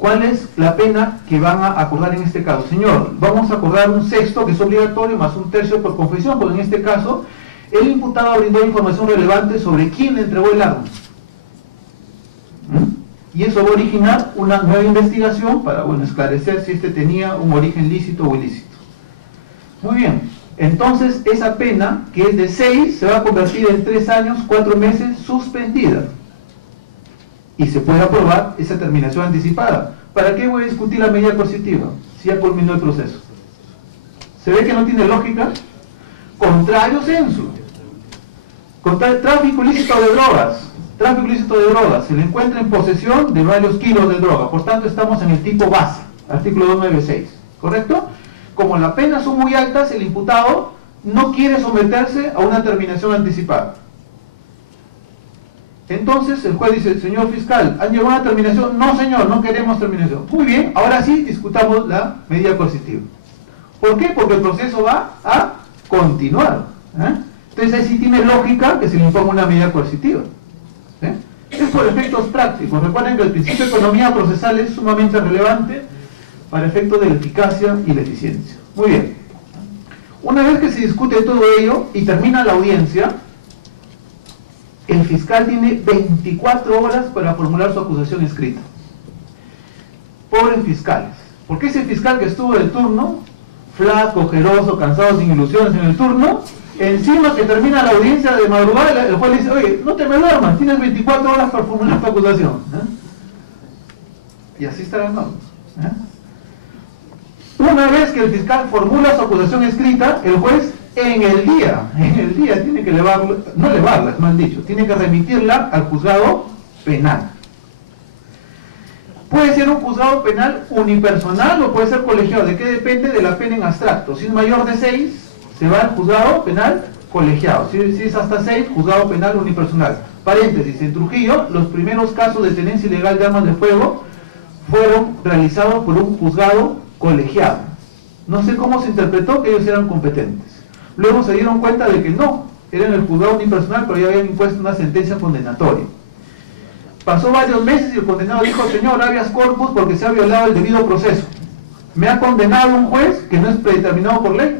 ¿Cuál es la pena que van a acordar en este caso? Señor, vamos a acordar un sexto que es obligatorio más un tercio por confesión, porque en este caso el imputado brindó información relevante sobre quién le entregó el arma. Y eso va a originar una nueva investigación para, bueno, esclarecer si este tenía un origen lícito o ilícito. Muy bien, entonces esa pena, que es de 6, se va a convertir en 3 años, 4 meses suspendida. Y se puede aprobar esa terminación anticipada. ¿Para qué voy a discutir la medida coercitiva si ya culminó el proceso? ¿Se ve que no tiene lógica? Contrario censo. Tráfico ilícito de drogas. Tráfico ilícito de drogas. Se le encuentra en posesión de varios kilos de droga. Por tanto, estamos en el tipo base. Artículo 296. ¿Correcto? Como las penas son muy altas, el imputado no quiere someterse a una terminación anticipada. Entonces el juez dice, señor fiscal, ¿han llegado a una terminación? No, señor, no queremos terminación. Muy bien, ahora sí discutamos la medida coercitiva. ¿Por qué? Porque el proceso va a continuar. Entonces ahí sí tiene lógica que se le imponga una medida coercitiva. Es por efectos prácticos. Recuerden que el principio de economía procesal es sumamente relevante para efectos de la eficacia y la eficiencia. Muy bien. Una vez que se discute todo ello y termina la audiencia, el fiscal tiene 24 horas para formular su acusación escrita. Pobres fiscales. Porque ese fiscal que estuvo de turno, flaco, ojeroso, cansado, sin ilusiones en el turno, encima que termina la audiencia de madrugada, el juez le dice, oye, no te me duermas, tienes 24 horas para formular tu acusación. Y así estarán todos. Una vez que el fiscal formula su acusación escrita, el juez en el día tiene que elevarla, es mal dicho, tiene que remitirla al juzgado penal. Puede ser un juzgado penal unipersonal o puede ser colegiado. ¿De qué depende? De la pena en abstracto. Si es mayor de 6, se va al juzgado penal colegiado. Si es hasta 6, juzgado penal unipersonal. Paréntesis, en Trujillo, los primeros casos de tenencia ilegal de armas de fuego fueron realizados por un juzgado colegiado. No sé cómo se interpretó que ellos eran competentes. Luego se dieron cuenta de que no, eran el juzgado unipersonal, pero ya habían impuesto una sentencia condenatoria. Pasó varios meses y el condenado dijo, señor, habeas corpus porque se ha violado el debido proceso. Me ha condenado un juez que no es predeterminado por ley.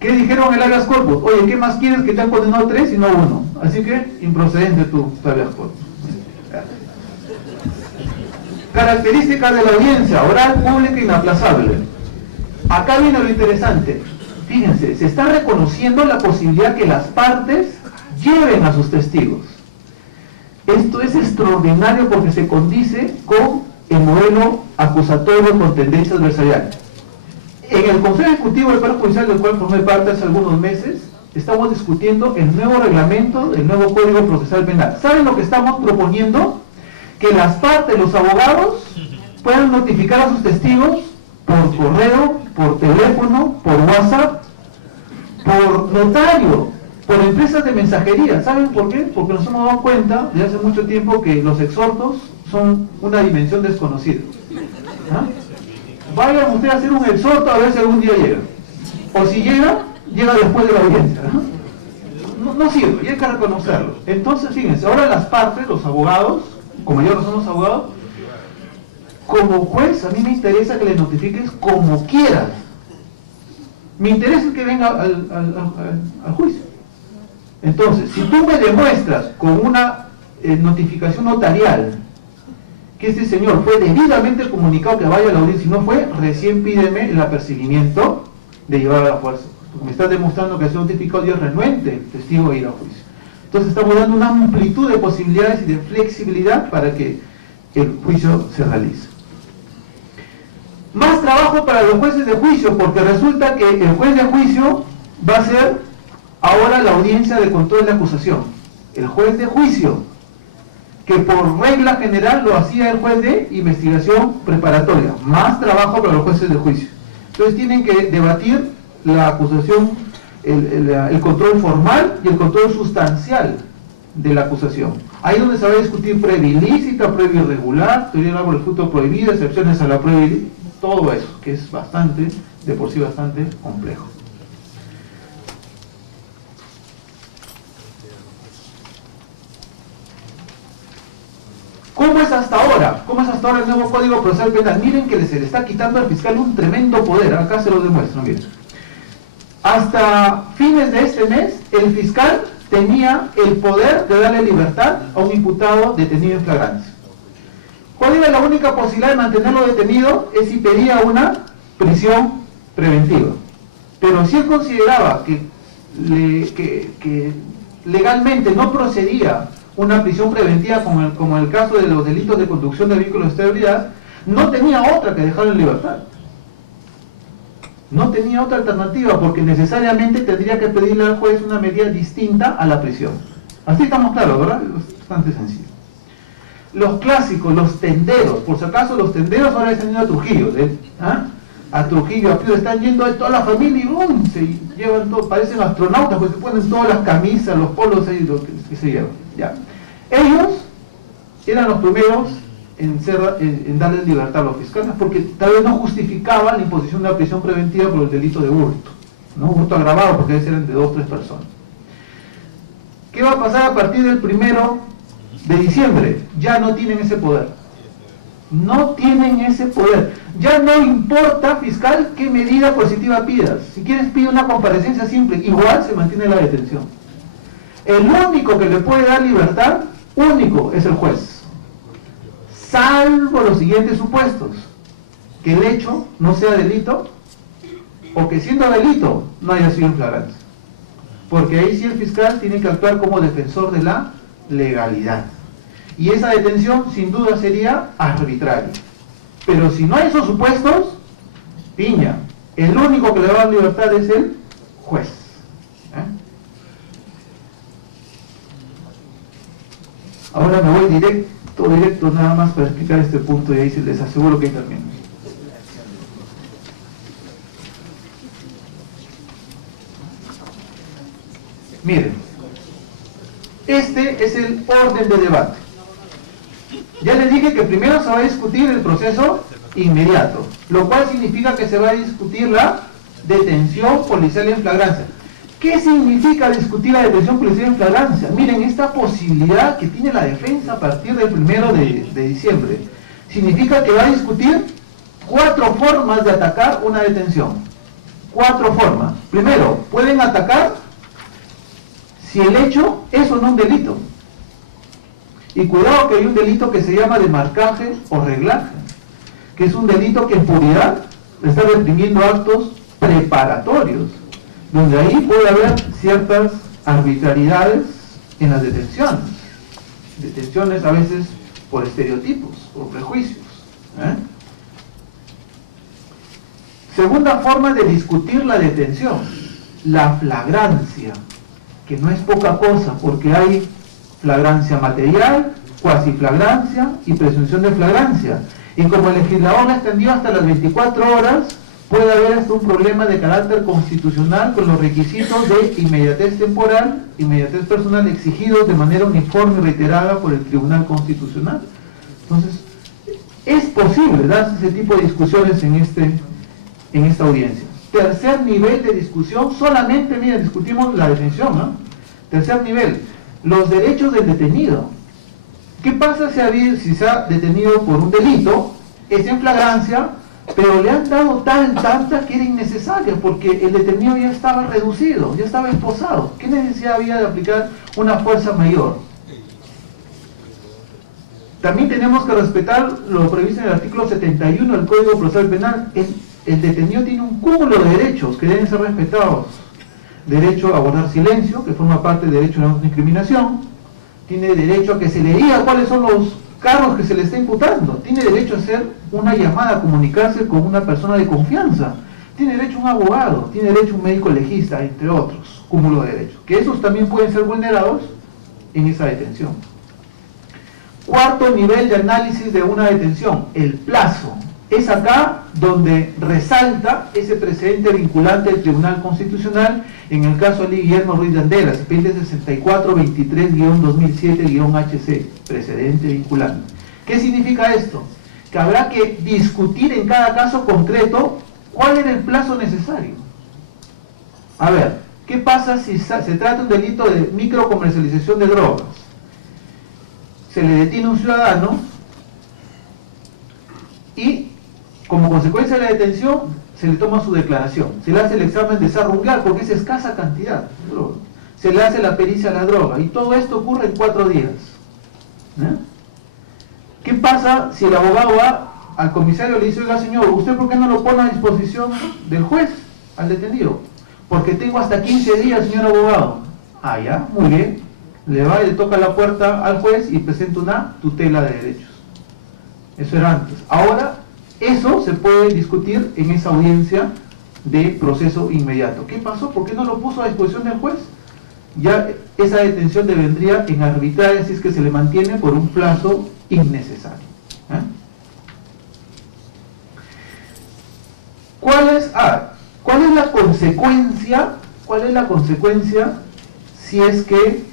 ¿Qué dijeron el habeas corpus? Oye, ¿qué más quieres? Que te han condenado 3 y no 1. Así que, improcedente tu habeas corpus. Características de la audiencia, oral, pública e inaplazable. Acá viene lo interesante. Fíjense, se está reconociendo la posibilidad que las partes lleven a sus testigos. Esto es extraordinario porque se condice con el modelo acusatorio con tendencia adversarial. En el Consejo Ejecutivo del Poder Judicial, del cual formé parte hace algunos meses, estamos discutiendo el nuevo reglamento, el nuevo Código Procesal Penal. ¿Saben lo que estamos proponiendo? Que las partes, los abogados, puedan notificar a sus testigos por correo, por teléfono, por WhatsApp, por notario, por empresas de mensajería. ¿Saben por qué? Porque nos hemos dado cuenta desde hace mucho tiempo que los exhortos son una dimensión desconocida. Vayan ustedes a hacer un exhorto a ver si algún día llega. O si llega, llega después de la audiencia. No sirve, y hay que reconocerlo. Entonces, fíjense, ahora las partes, los abogados, como yo no somos abogados, como juez, a mí me interesa que le notifiques como quieras. Me interesa que venga al juicio. Entonces, si tú me demuestras con una notificación notarial que este señor fue debidamente comunicado que vaya a la audiencia y no fue, recién pídeme el apercibimiento de llevar a la fuerza. Porque me estás demostrando que ha sido notificado y es renuente el testigo a ir a juicio. Entonces estamos dando una amplitud de posibilidades y de flexibilidad para que el juicio se realice. Más trabajo para los jueces de juicio, porque resulta que el juez de juicio va a ser ahora la audiencia de control de acusación. El juez de juicio, que por regla general lo hacía el juez de investigación preparatoria. Más trabajo para los jueces de juicio. Entonces tienen que debatir la acusación, el control formal y el control sustancial de la acusación. Ahí donde se va a discutir prueba ilícita, prueba irregular, teoría del árbol del fruto prohibido, excepciones a la prueba ilícita, todo eso, que es bastante, de por sí bastante complejo. ¿Cómo ¿Cómo es hasta ahora? ¿Cómo es hasta ahora el nuevo Código Procesal Penal? Miren que se le está quitando al fiscal un tremendo poder. Acá se lo demuestro, miren. Hasta fines de este mes, el fiscal tenía el poder de darle libertad a un imputado detenido en flagrancia. ¿Cuál era la única posibilidad de mantenerlo detenido? Es si pedía una prisión preventiva. Pero si él consideraba que legalmente no procedía una prisión preventiva como en el caso de los delitos de conducción de vehículos de estabilidad, no tenía otra que dejarlo en libertad. No tenía otra alternativa porque necesariamente tendría que pedirle al juez una medida distinta a la prisión. Así estamos claros, ¿verdad? Es bastante sencillo. Los clásicos, los tenderos, por si acaso los tenderos ahora están yendo a Trujillo, a Trujillo, a Pío, están yendo a toda la familia y se llevan todo, parecen astronautas, porque se ponen todas las camisas, los polos ahí, lo que se llevan. ¿Ya? Ellos eran los primeros en darles libertad a los fiscales, porque tal vez no justificaban la imposición de la prisión preventiva por el delito de hurto, ¿no? Hurto agravado, porque a veces eran de 2 o 3 personas. ¿Qué va a pasar a partir del 1 de diciembre? Ya no tienen ese poder. No tienen ese poder. Ya no importa, fiscal, qué medida coercitiva pidas. Si quieres, pide una comparecencia simple. Igual se mantiene la detención. El único que le puede dar libertad, único, es el juez. Salvo los siguientes supuestos: que el hecho no sea delito, o que siendo delito no haya sido en flagrancia. Porque ahí sí el fiscal tiene que actuar como defensor de la legalidad. Y esa detención sin duda sería arbitraria. Pero si no hay esos supuestos, piña. El único que le va a dar libertad es el juez. Ahora me voy directo nada más para explicar este punto y ahí se les aseguro que ahí termino. Miren, este es el orden de debate. Ya les dije que primero se va a discutir el proceso inmediato, lo cual significa que se va a discutir la detención policial en flagrancia. ¿Qué significa discutir la detención policial en flagrancia? Miren, esta posibilidad que tiene la defensa a partir del 1 de diciembre, significa que va a discutir 4 formas de atacar una detención. 4 formas. Primero, pueden atacar si el hecho es o no un delito. Y cuidado que hay un delito que se llama de marcaje o reglaje, que es un delito que en puridad está reprimiendo actos preparatorios, donde ahí puede haber ciertas arbitrariedades en las detenciones. Detenciones a veces por estereotipos, por prejuicios. Segunda forma de discutir la detención, la flagrancia, que no es poca cosa, porque hay flagrancia material, cuasiflagrancia y presunción de flagrancia. Y como el legislador la extendió hasta las 24 horas, puede haber hasta un problema de carácter constitucional con los requisitos de inmediatez temporal, inmediatez personal exigidos de manera uniforme y reiterada por el Tribunal Constitucional. Entonces, es posible darse ese tipo de discusiones en esta audiencia. Tercer nivel de discusión, solamente, miren, discutimos la detención, ¿no? Tercer nivel, los derechos del detenido. ¿Qué pasa si se ha detenido por un delito, es en flagrancia, pero le han dado tanta que era innecesaria, porque el detenido ya estaba reducido, ya estaba esposado? ¿Qué necesidad había de aplicar una fuerza mayor? También tenemos que respetar lo previsto en el artículo 71 del Código Procesal Penal. El detenido tiene un cúmulo de derechos que deben ser respetados. Derecho a guardar silencio, que forma parte del derecho a la no discriminación. Tiene derecho a que se le diga cuáles son los cargos que se le está imputando. Tiene derecho a hacer una llamada, a comunicarse con una persona de confianza. Tiene derecho a un abogado, tiene derecho a un médico legista, entre otros. Cúmulo de derechos. Que esos también pueden ser vulnerados en esa detención. Cuarto nivel de análisis de una detención, el plazo. Es acá donde resalta ese precedente vinculante del Tribunal Constitucional en el caso de Guillermo Ruiz de Andera, expediente 6423-2007-HC, precedente vinculante. ¿Qué significa esto? Que habrá que discutir en cada caso concreto cuál era el plazo necesario. A ver, ¿qué pasa si se trata de un delito de microcomercialización de drogas? Se le detiene a un ciudadano y como consecuencia de la detención se le toma su declaración, se le hace el examen de sarrungal porque es escasa cantidad, se le hace la pericia a la droga y todo esto ocurre en 4 días. ¿Qué pasa si el abogado va al comisario y le dice, oiga señor, ¿usted por qué no lo pone a disposición del juez, al detenido? Porque tengo hasta 15 días, señor abogado. Ah, ya, muy bien. Le va y le toca la puerta al juez y presenta una tutela de derechos. Eso era antes. Ahora, eso se puede discutir en esa audiencia de proceso inmediato. ¿Qué pasó? ¿Por qué no lo puso a disposición del juez? Ya esa detención devendría en arbitraria si es que se le mantiene por un plazo innecesario. ¿Cuál es la consecuencia? ¿Cuál es la consecuencia si es que...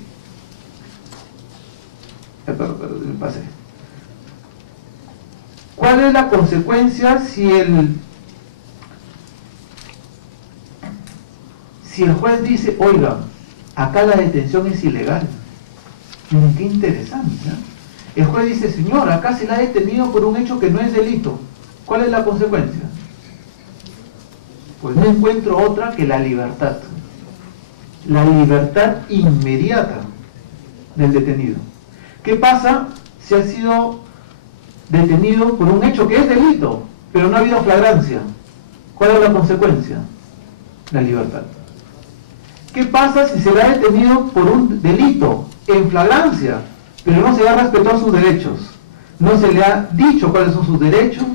me pasé. ¿Cuál es la consecuencia si el juez dice, oiga, acá la detención es ilegal? Miren, qué interesante, ¿eh? El juez dice, señor, acá se la ha detenido por un hecho que no es delito. ¿Cuál es la consecuencia? Pues no encuentro otra que la libertad. La libertad inmediata del detenido. ¿Qué pasa si ha sido detenido por un hecho que es delito, pero no ha habido flagrancia? ¿Cuál es la consecuencia? La libertad. ¿Qué pasa si se le ha detenido por un delito en flagrancia, pero no se le ha respetado sus derechos? No se le ha dicho cuáles son sus derechos,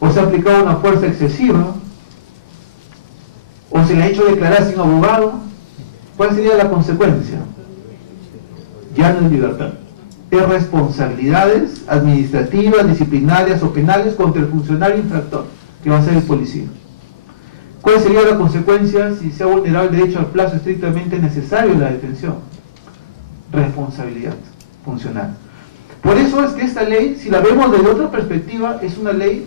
o se ha aplicado una fuerza excesiva, o se le ha hecho declarar sin abogado. ¿Cuál sería la consecuencia? Ya no es libertad. Es responsabilidades administrativas, disciplinarias o penales contra el funcionario infractor, que va a ser el policía. ¿Cuál sería la consecuencia si se ha vulnerado el derecho al plazo estrictamente necesario de la detención? Responsabilidad funcional. Por eso es que esta ley, si la vemos desde otra perspectiva, es una ley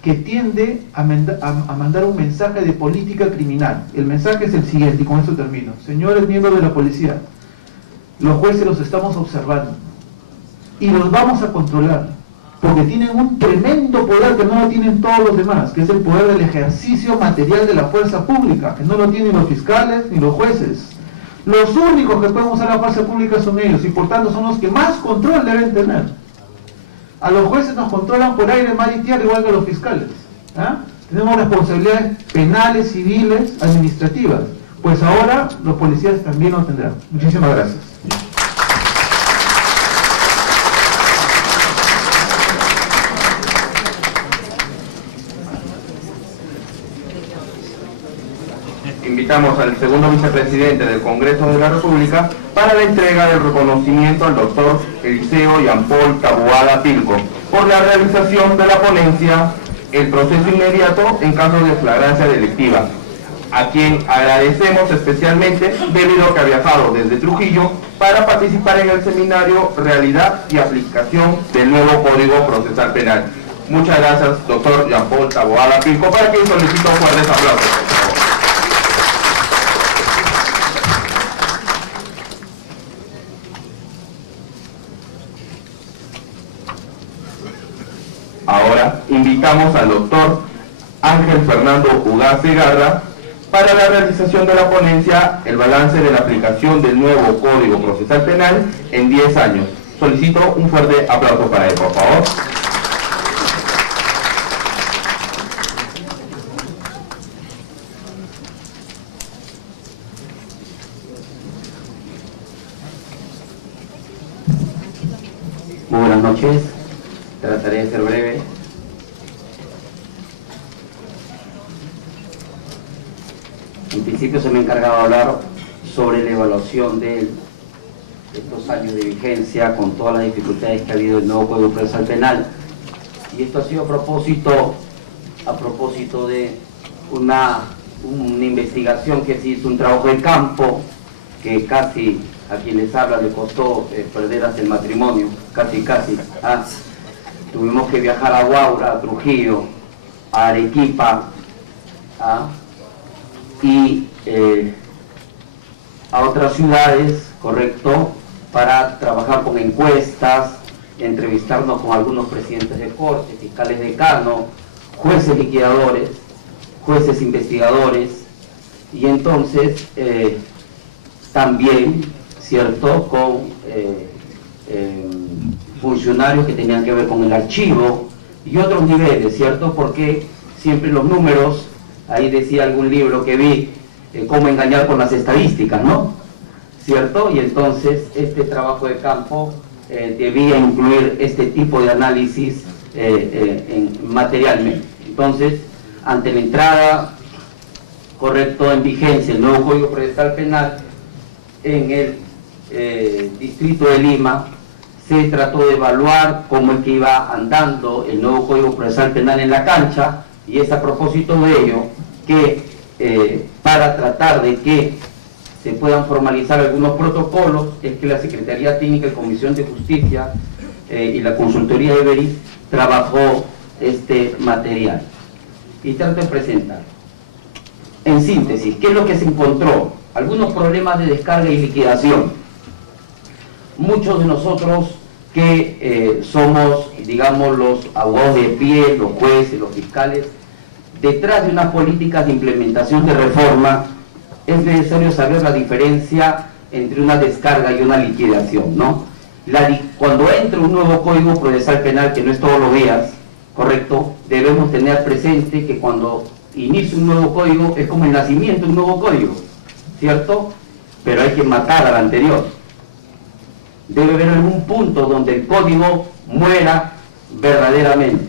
que tiende a mandar un mensaje de política criminal. El mensaje es el siguiente, y con esto termino. Señores miembros de la policía, los jueces los estamos observando y los vamos a controlar, porque tienen un tremendo poder que no lo tienen todos los demás, que es el poder del ejercicio material de la fuerza pública, que no lo tienen los fiscales ni los jueces. Los únicos que pueden usar la fuerza pública son ellos, y por tanto son los que más control deben tener. A los jueces nos controlan por aire, mar y tierra, igual que a los fiscales. Tenemos responsabilidades penales, civiles, administrativas. Pues ahora los policías también lo tendrán. Muchísimas gracias. Invitamos al segundo vicepresidente del Congreso de la República para la entrega del reconocimiento al doctor Eliseo Jean-Paul Taboada Pilco por la realización de la ponencia El proceso inmediato en caso de flagrancia delictiva, a quien agradecemos especialmente debido a que ha viajado desde Trujillo para participar en el seminario Realidad y Aplicación del Nuevo Código Procesal Penal. Muchas gracias, doctor Jean-Paul Taboada Pilco, para quien solicito fuertes aplausos. Ahora invitamos al doctor Ángel Fernando Ugaz Segarra para la realización de la ponencia El balance de la aplicación del nuevo Código Procesal Penal en 10 años. Solicito un fuerte aplauso para él, por favor. Muy buenas noches. Trataré de ser breve. En principio se me ha encargado de hablar sobre la evaluación de estos años de vigencia con todas las dificultades que ha habido en el nuevo Código Procesal Penal. Y esto ha sido a propósito de una investigación que se hizo, un trabajo de campo que casi a quien les habla le costó perder hasta el matrimonio, casi. Tuvimos que viajar a Huaura, a Trujillo, a Arequipa y a otras ciudades, correcto, para trabajar con encuestas, entrevistarnos con algunos presidentes de corte, fiscales decanos, jueces liquidadores, jueces investigadores, y entonces también, ¿cierto?, con funcionarios que tenían que ver con el archivo y otros niveles, ¿cierto?, porque siempre los números, ahí decía algún libro que vi, cómo engañar con las estadísticas, ¿no?, ¿cierto? Y entonces este trabajo de campo debía incluir este tipo de análisis materialmente. Entonces, ante la entrada, correcto, en vigencia el nuevo Código Procesal Penal en el Distrito de Lima, se trató de evaluar cómo es que iba andando el nuevo Código Procesal Penal en la cancha, y es a propósito de ello que para tratar de que se puedan formalizar algunos protocolos, es que la Secretaría Técnica y Comisión de Justicia y la Consultoría de Beris trabajó este material. Y trato de presentar. En síntesis, ¿qué es lo que se encontró? Algunos problemas de descarga y liquidación. Muchos de nosotros que somos, digamos, los abogados de pie, los jueces, los fiscales, detrás de unas políticas de implementación de reforma, es necesario saber la diferencia entre una descarga y una liquidación, ¿no? Cuando entra un nuevo Código Procesal Penal, que no es todos los días, ¿correcto?, debemos tener presente que cuando inicia un nuevo código es como el nacimiento de un nuevo código, ¿cierto? Pero hay que matar al anterior. Debe haber algún punto donde el código muera verdaderamente.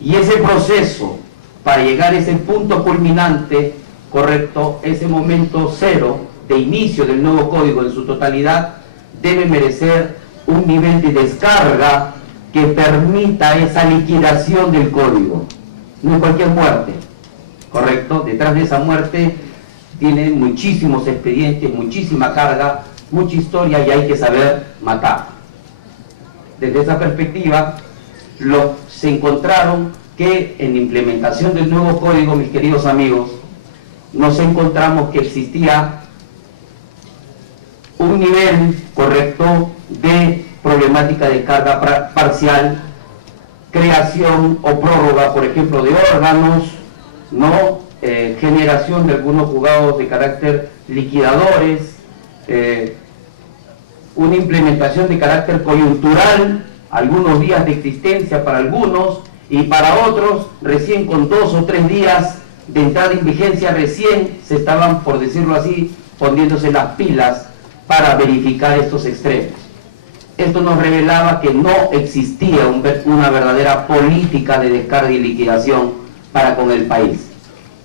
Y ese proceso, para llegar a ese punto culminante, correcto, ese momento cero de inicio del nuevo código en su totalidad, debe merecer un nivel de descarga que permita esa liquidación del código. No es cualquier muerte, correcto. Detrás de esa muerte tiene muchísimos expedientes, muchísima carga, mucha historia, y hay que saber matar. Desde esa perspectiva, se encontraron que en la implementación del nuevo código, mis queridos amigos, nos encontramos que existía un nivel correcto de problemática de carga parcial, creación o prórroga, por ejemplo, de órganos, ¿no? Generación de algunos juzgados de carácter liquidadores, una implementación de carácter coyuntural, algunos días de existencia para algunos, y para otros, recién con 2 o 3 días de entrada en vigencia, recién se estaban, por decirlo así, poniéndose las pilas para verificar estos extremos. Esto nos revelaba que no existía una verdadera política de descarga y liquidación para con el país.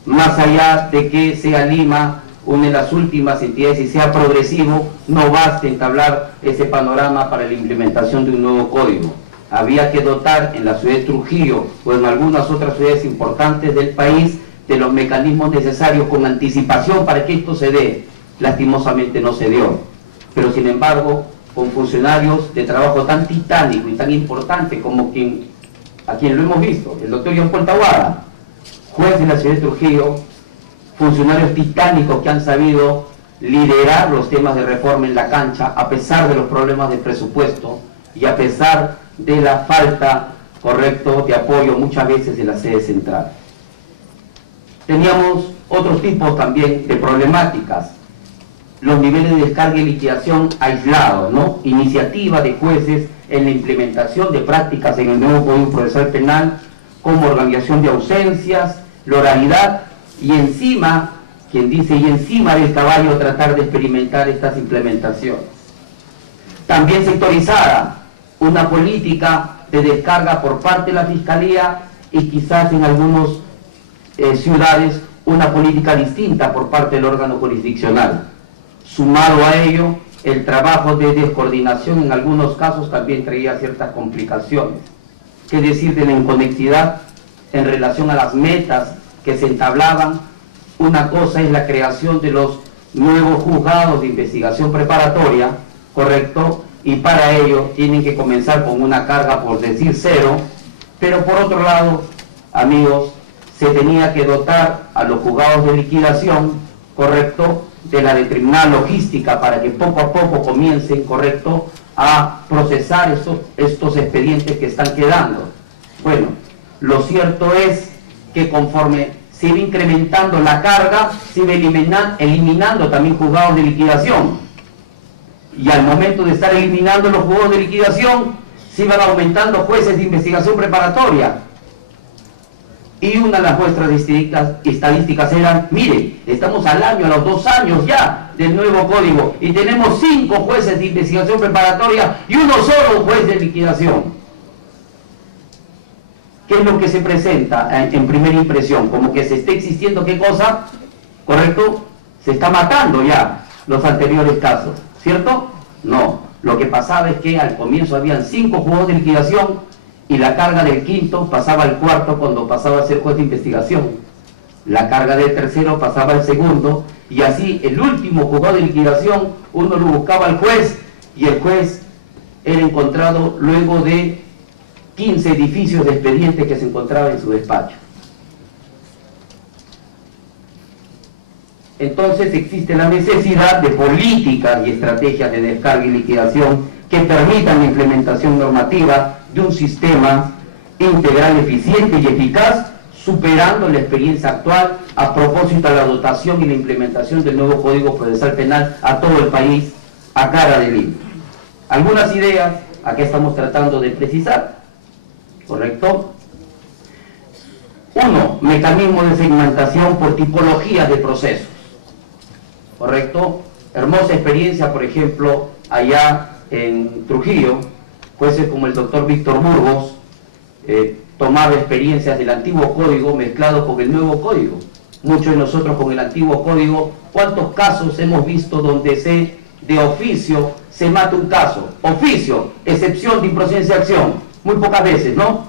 Más allá de que sea Lima una de las últimas entidades y sea progresivo, no basta entablar ese panorama para la implementación de un nuevo código. Había que dotar en la ciudad de Trujillo o en algunas otras ciudades importantes del país de los mecanismos necesarios con anticipación para que esto se dé. Lastimosamente no se dio, pero sin embargo, con funcionarios de trabajo tan titánico y tan importante como a quien lo hemos visto, el doctor Jean-Paul Taboada, juez de la ciudad de Trujillo, funcionarios titánicos que han sabido liderar los temas de reforma en la cancha a pesar de los problemas de presupuesto y a pesar de la falta, correcto, de apoyo muchas veces de la sede central. Teníamos otros tipos también de problemáticas, los niveles de descarga y liquidación aislados, ¿no? Iniciativa de jueces en la implementación de prácticas en el nuevo Código Procesal Penal, como organización de ausencias, la oralidad, y encima, quien dice, y encima del caballo tratar de experimentar estas implementaciones. También sectorizada, una política de descarga por parte de la Fiscalía y quizás en algunas ciudades una política distinta por parte del órgano jurisdiccional. Sumado a ello, el trabajo de descoordinación en algunos casos también traía ciertas complicaciones. ¿Qué decir de la inconexidad en relación a las metas que se entablaban? Una cosa es la creación de los nuevos juzgados de investigación preparatoria, ¿correcto? Y para ello tienen que comenzar con una carga, por decir, cero, pero por otro lado, amigos, se tenía que dotar a los juzgados de liquidación, ¿correcto?, de la determinada logística para que poco a poco comiencen, ¿correcto?, a procesar estos expedientes que están quedando. Bueno, lo cierto es que conforme se iba incrementando la carga, se iba eliminando también juzgados de liquidación. Y al momento de estar eliminando los juzgados de liquidación, se iban aumentando jueces de investigación preparatoria. Y una de las muestras estadísticas eran, mire, estamos al año, a los 2 años ya del nuevo código, y tenemos 5 jueces de investigación preparatoria y uno solo juez de liquidación. ¿Qué es lo que se presenta en primera impresión? Como que se está existiendo, ¿qué cosa? ¿Correcto? Se está matando ya los anteriores casos, ¿cierto? No, lo que pasaba es que al comienzo habían 5 juzgados de liquidación, y la carga del quinto pasaba al cuarto cuando pasaba a ser juez de investigación. La carga del tercero pasaba al segundo, y así el último juzgado de liquidación, uno lo buscaba al juez, y el juez era encontrado luego de 15 edificios de expedientes que se encontraba en su despacho. Entonces existe la necesidad de políticas y estrategias de descarga y liquidación que permitan la implementación normativa de un sistema integral eficiente y eficaz, superando la experiencia actual a propósito de la dotación y la implementación del nuevo Código Procesal Penal a todo el país a cara de ley. Algunas ideas aquí estamos tratando de precisar, ¿correcto? 1. Mecanismo de segmentación por tipologías de procesos, ¿correcto? Hermosa experiencia, por ejemplo, allá en Trujillo, jueces como el doctor Víctor Burgos tomaba experiencias del antiguo código mezclado con el nuevo código. Muchos de nosotros con el antiguo código, ¿cuántos casos hemos visto donde de oficio se mata un caso? Oficio, excepción de improcedencia de acción. Muy pocas veces, ¿no?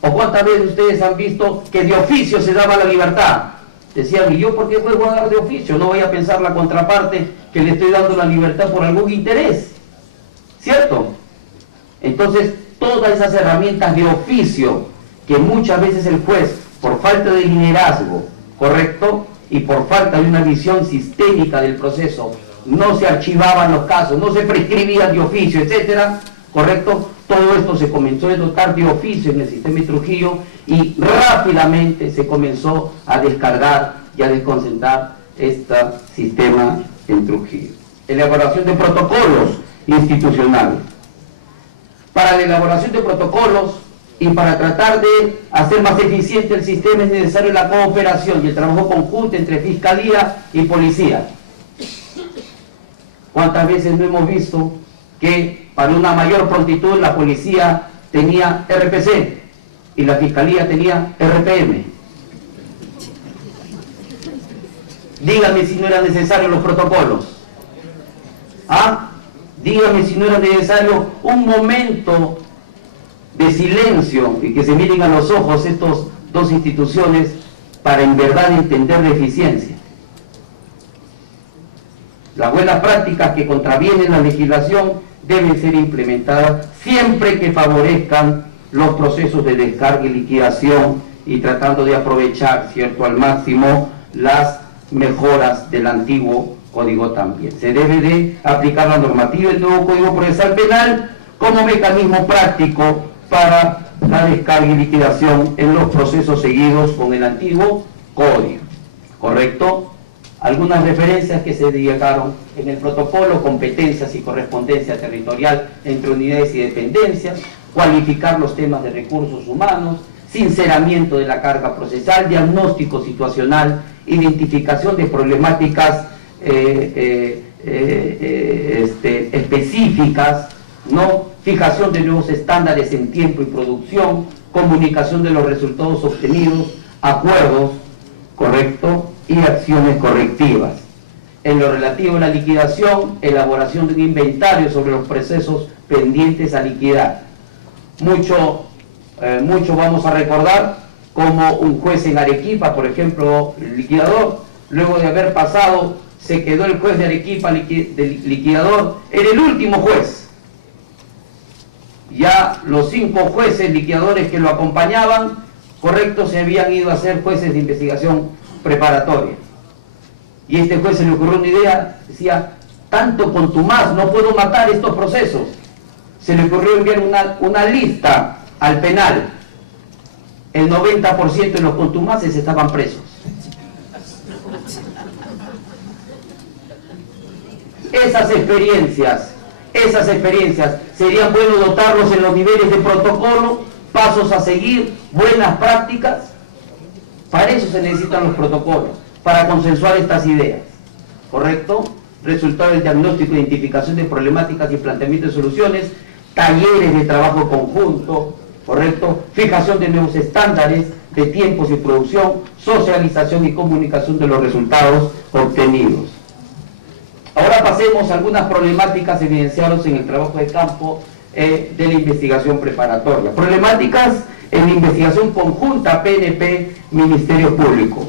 ¿O cuántas veces ustedes han visto que de oficio se daba la libertad? Decían, ¿y yo por qué puedo dar de oficio? No voy a pensar la contraparte que le estoy dando la libertad por algún interés, ¿cierto? Entonces, todas esas herramientas de oficio que muchas veces el juez, por falta de liderazgo, ¿correcto? Y por falta de una visión sistémica del proceso, no se archivaban los casos, no se prescribían de oficio, etcétera, ¿correcto? Todo esto se comenzó a dotar de oficio en el sistema de Trujillo y rápidamente se comenzó a descargar y a desconcentrar este sistema en Trujillo. Elaboración de protocolos institucionales. Para la elaboración de protocolos y para tratar de hacer más eficiente el sistema es necesario la cooperación y el trabajo conjunto entre Fiscalía y Policía. ¿Cuántas veces no hemos visto que para una mayor prontitud la Policía tenía RPC y la Fiscalía tenía RPM? Dígame si no eran necesarios los protocolos. ¿Ah? Dígame si no era necesario un momento de silencio y que se miren a los ojos estas dos instituciones para en verdad entender la eficiencia. Las buenas prácticas que contravienen la legislación deben ser implementadas siempre que favorezcan los procesos de descarga y liquidación y tratando de aprovechar, ¿cierto?, al máximo las mejoras del antiguo código también. Se debe de aplicar la normativa del nuevo Código Procesal Penal como mecanismo práctico para la descarga y liquidación en los procesos seguidos con el antiguo código, ¿correcto? Algunas referencias que se dedicaron en el protocolo: competencias y correspondencia territorial entre unidades y dependencias, cualificar los temas de recursos humanos, sinceramiento de la carga procesal, diagnóstico situacional, identificación de problemáticas específicas, ¿no? Fijación de nuevos estándares en tiempo y producción, comunicación de los resultados obtenidos, acuerdos, ¿correcto?, y acciones correctivas. En lo relativo a la liquidación, elaboración de un inventario sobre los procesos pendientes a liquidar. Mucho vamos a recordar como un juez en Arequipa, por ejemplo, el liquidador, luego de haber pasado, se quedó el juez de Arequipa liquidador, era el último juez. Ya los 5 jueces liquidadores que lo acompañaban, correcto, se habían ido a ser jueces de investigación preparatoria. Y este juez se le ocurrió una idea, decía, tanto contumaz, no puedo matar estos procesos. Se le ocurrió enviar una lista al penal. El 90% de los contumaces estaban presos. Esas experiencias, serían bueno dotarlos en los niveles de protocolo, pasos a seguir, buenas prácticas. Para eso se necesitan los protocolos, para consensuar estas ideas, ¿correcto? Resultado del diagnóstico, identificación de problemáticas y planteamiento de soluciones, talleres de trabajo conjunto, ¿correcto? Fijación de nuevos estándares de tiempos y producción, socialización y comunicación de los resultados obtenidos. Ahora pasemos a algunas problemáticas evidenciadas en el trabajo de campo de la investigación preparatoria. Problemáticas en la investigación conjunta PNP-Ministerio Público.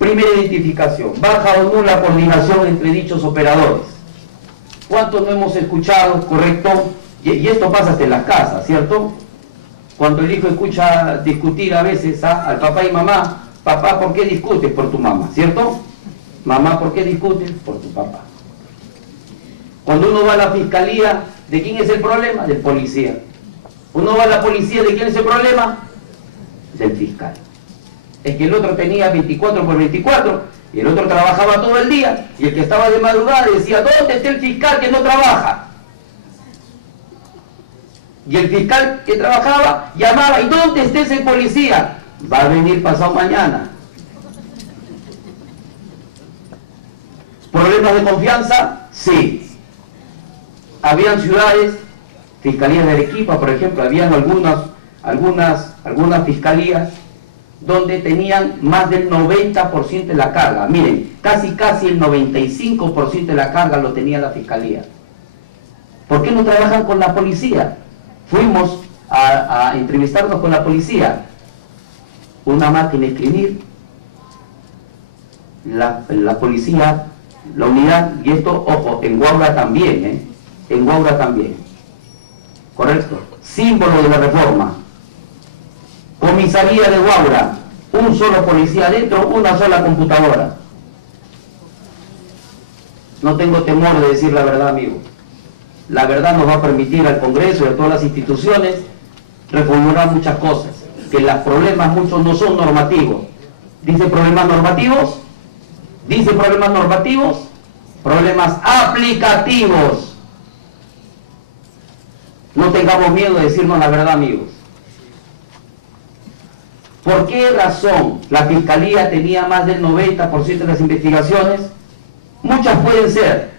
Primera identificación, baja o nula coordinación entre dichos operadores. ¿Cuántos no hemos escuchado, correcto? Y esto pasa hasta en las casas, ¿cierto? Cuando el hijo escucha discutir a veces al papá y mamá, papá, ¿por qué discutes? Por tu mamá, ¿cierto? Mamá, ¿por qué discutes? Por tu papá. Cuando uno va a la fiscalía, ¿de quién es el problema? Del policía. Uno va a la policía, ¿de quién es el problema? Del fiscal. Es que el otro tenía 24/24 y el otro trabajaba todo el día y el que estaba de madrugada decía, ¿dónde está el fiscal que no trabaja? Y el fiscal que trabajaba llamaba, ¿y dónde está ese policía? Va a venir pasado mañana. ¿Problemas de confianza? Sí. Habían ciudades, Fiscalías de Arequipa, por ejemplo, habían algunas fiscalías donde tenían más del 90% de la carga. Miren, casi el 95% de la carga lo tenía la fiscalía. ¿Por qué no trabajan con la policía? Fuimos a entrevistarnos con la policía. Una máquina de escribir, la policía, la unidad, y esto, ojo, en Huaura también, en Huaura también. Correcto. Símbolo de la reforma. Comisaría de Huaura, un solo policía adentro, una sola computadora. No tengo temor de decir la verdad, amigos. La verdad nos va a permitir al Congreso y a todas las instituciones reformular muchas cosas, que los problemas muchos no son normativos. ¿Dice problemas normativos? ¿Dice problemas normativos? Problemas aplicativos. No tengamos miedo de decirnos la verdad, amigos. ¿Por qué razón la Fiscalía tenía más del 90% de las investigaciones? Muchas pueden ser,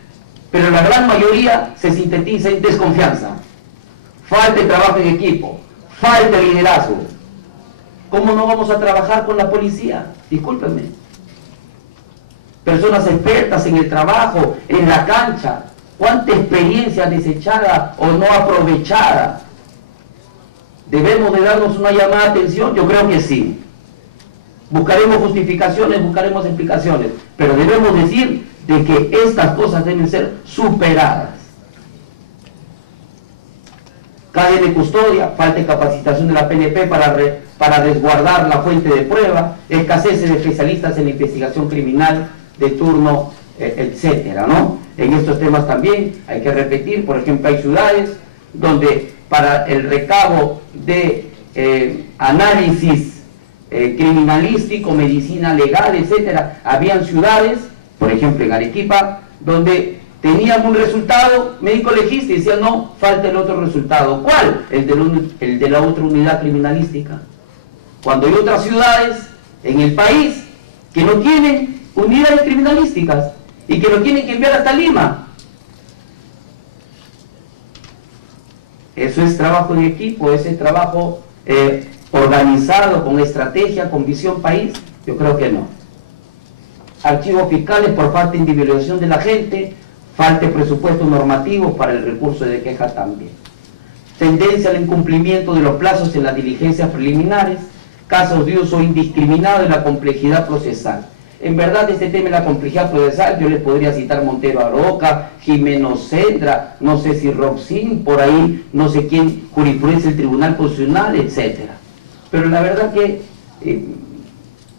pero la gran mayoría se sintetiza en desconfianza. Falta de trabajo en equipo, falta de liderazgo. ¿Cómo no vamos a trabajar con la policía? Discúlpenme. Personas expertas en el trabajo, en la cancha. ¿Cuánta experiencia desechada o no aprovechada? ¿Debemos de darnos una llamada de atención? Yo creo que sí. Buscaremos justificaciones, buscaremos explicaciones, pero debemos decir de que estas cosas deben ser superadas. Cadena de custodia, falta de capacitación de la PNP para resguardar la fuente de prueba, escasez de especialistas en la investigación criminal de turno, etcétera, ¿no? En estos temas también hay que repetir, por ejemplo, hay ciudades donde para el recabo de análisis criminalístico, medicina legal, etcétera, habían ciudades, por ejemplo en Arequipa, donde tenían un resultado médico legista y decían, no, falta el otro resultado. ¿Cuál? El de la otra unidad criminalística. Cuando hay otras ciudades en el país que no tienen unidades criminalísticas y que lo tienen que enviar hasta Lima. Eso es trabajo en equipo, ese trabajo organizado, con estrategia, con visión país. Yo creo que no. Archivos fiscales por falta de individualización de la gente, falta de presupuestos normativos para el recurso de queja también. Tendencia al incumplimiento de los plazos en las diligencias preliminares, casos de uso indiscriminado de la complejidad procesal. En verdad, este tema de la complejidad procesal, yo les podría citar Montero Aroca, Jimeno Sendra, no sé si Roxin, por ahí, no sé quién, jurisprudencia del Tribunal Constitucional, etcétera. Pero la verdad que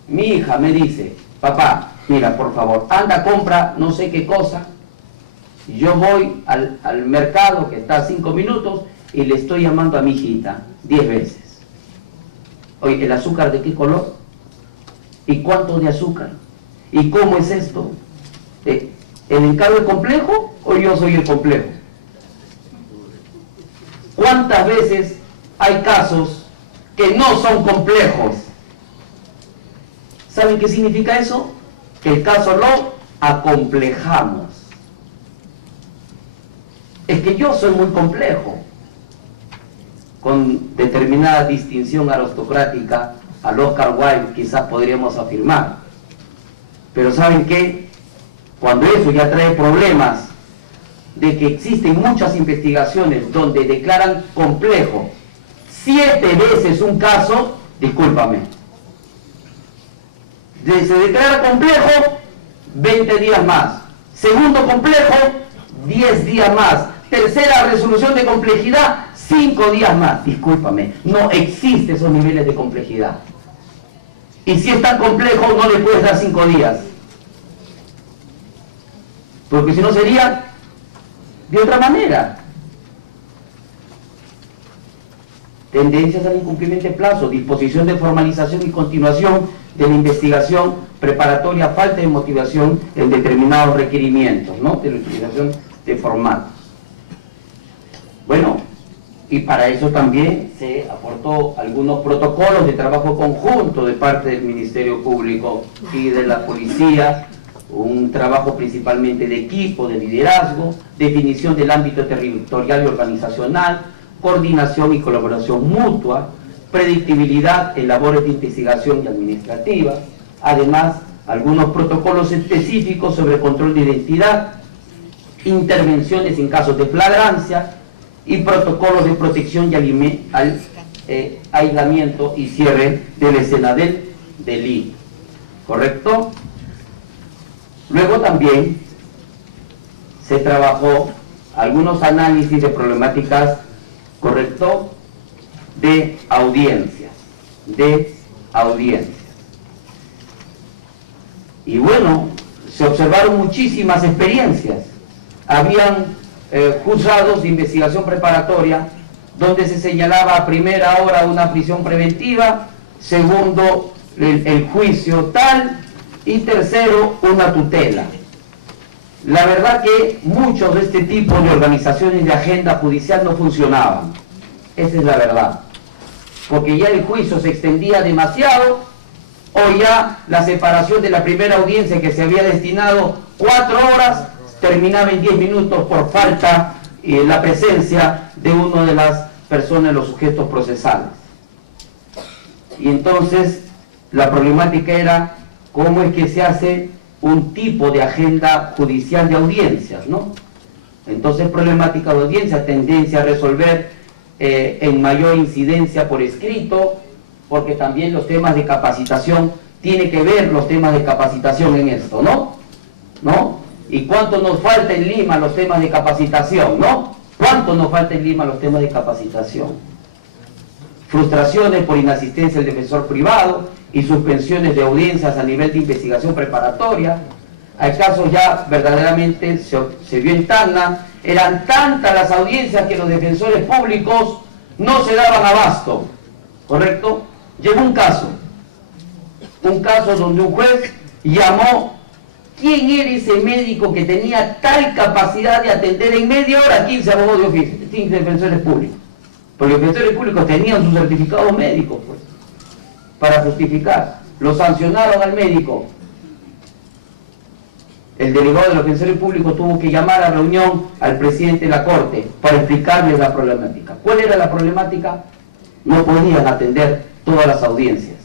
mi hija me dice, papá, mira, por favor, anda, compra no sé qué cosa, Yo voy al mercado que está a 5 minutos y le estoy llamando a mi hijita 10 veces. Oye, ¿el azúcar de qué color? ¿Y cuánto de azúcar? ¿Y cómo es esto? ¿El encargo es complejo o yo soy el complejo? ¿Cuántas veces hay casos que no son complejos? ¿Saben qué significa eso? Que el caso lo acomplejamos. Es que yo soy muy complejo, con determinada distinción aristocrática, al Oscar Wilde quizás podríamos afirmar. Pero ¿saben qué? Cuando eso ya trae problemas de que existen muchas investigaciones donde declaran complejo 7 veces un caso, discúlpame, se declara complejo 20 días más, segundo complejo 10 días más, tercera resolución de complejidad 5 días más, discúlpame, no existen esos niveles de complejidad. Y si es tan complejo no le puedes dar 5 días, porque si no sería de otra manera. Tendencias al incumplimiento de plazo, disposición de formalización y continuación de la investigación preparatoria, falta de motivación en determinados requerimientos, ¿no? De la utilización de formatos. Bueno, y para eso también se aportó algunos protocolos de trabajo conjunto de parte del Ministerio Público y de la Policía, un trabajo principalmente de equipo, de liderazgo, definición del ámbito territorial y organizacional, coordinación y colaboración mutua, predictibilidad en labores de investigación y administrativa, además algunos protocolos específicos sobre control de identidad, intervenciones en casos de flagrancia y protocolos de protección y aislamiento y cierre de la escena del delito. ¿Correcto? Luego también se trabajó algunos análisis de problemáticas, ¿correcto?, de audiencias. Y bueno, se observaron muchísimas experiencias. Habían juzgados de investigación preparatoria donde se señalaba a primera hora una prisión preventiva, segundo el juicio tal y tercero una tutela. La verdad que muchos de este tipo de organizaciones de agenda judicial no funcionaban. Esa es la verdad. Porque ya el juicio se extendía demasiado, o ya la separación de la primera audiencia que se había destinado 4 horas, terminaba en 10 minutos por falta la presencia de una de las personas, los sujetos procesales. Y entonces la problemática era cómo es que se hace un tipo de agenda judicial de audiencias, ¿no? Entonces, problemática de audiencia, tendencia a resolver en mayor incidencia por escrito, porque también los temas de capacitación, tiene que ver los temas de capacitación en esto, ¿no? ¿Y cuánto nos falta en Lima los temas de capacitación, no? ¿Cuánto nos falta en Lima los temas de capacitación? Frustraciones por inasistencia del defensor privado y suspensiones de audiencias a nivel de investigación preparatoria. Hay casos ya verdaderamente, se vio en Tacna, eran tantas las audiencias que los defensores públicos no se daban abasto, ¿correcto? Llegó un caso donde un juez llamó, ¿quién era ese médico que tenía tal capacidad de atender en media hora 15 abogados de oficio, 15 defensores públicos? Porque los defensores públicos tenían sus certificados médicos, pues, para justificar. Lo sancionaron al médico. El delegado de los defensores públicos tuvo que llamar a reunión al presidente de la Corte para explicarles la problemática. ¿Cuál era la problemática? No podían atender todas las audiencias.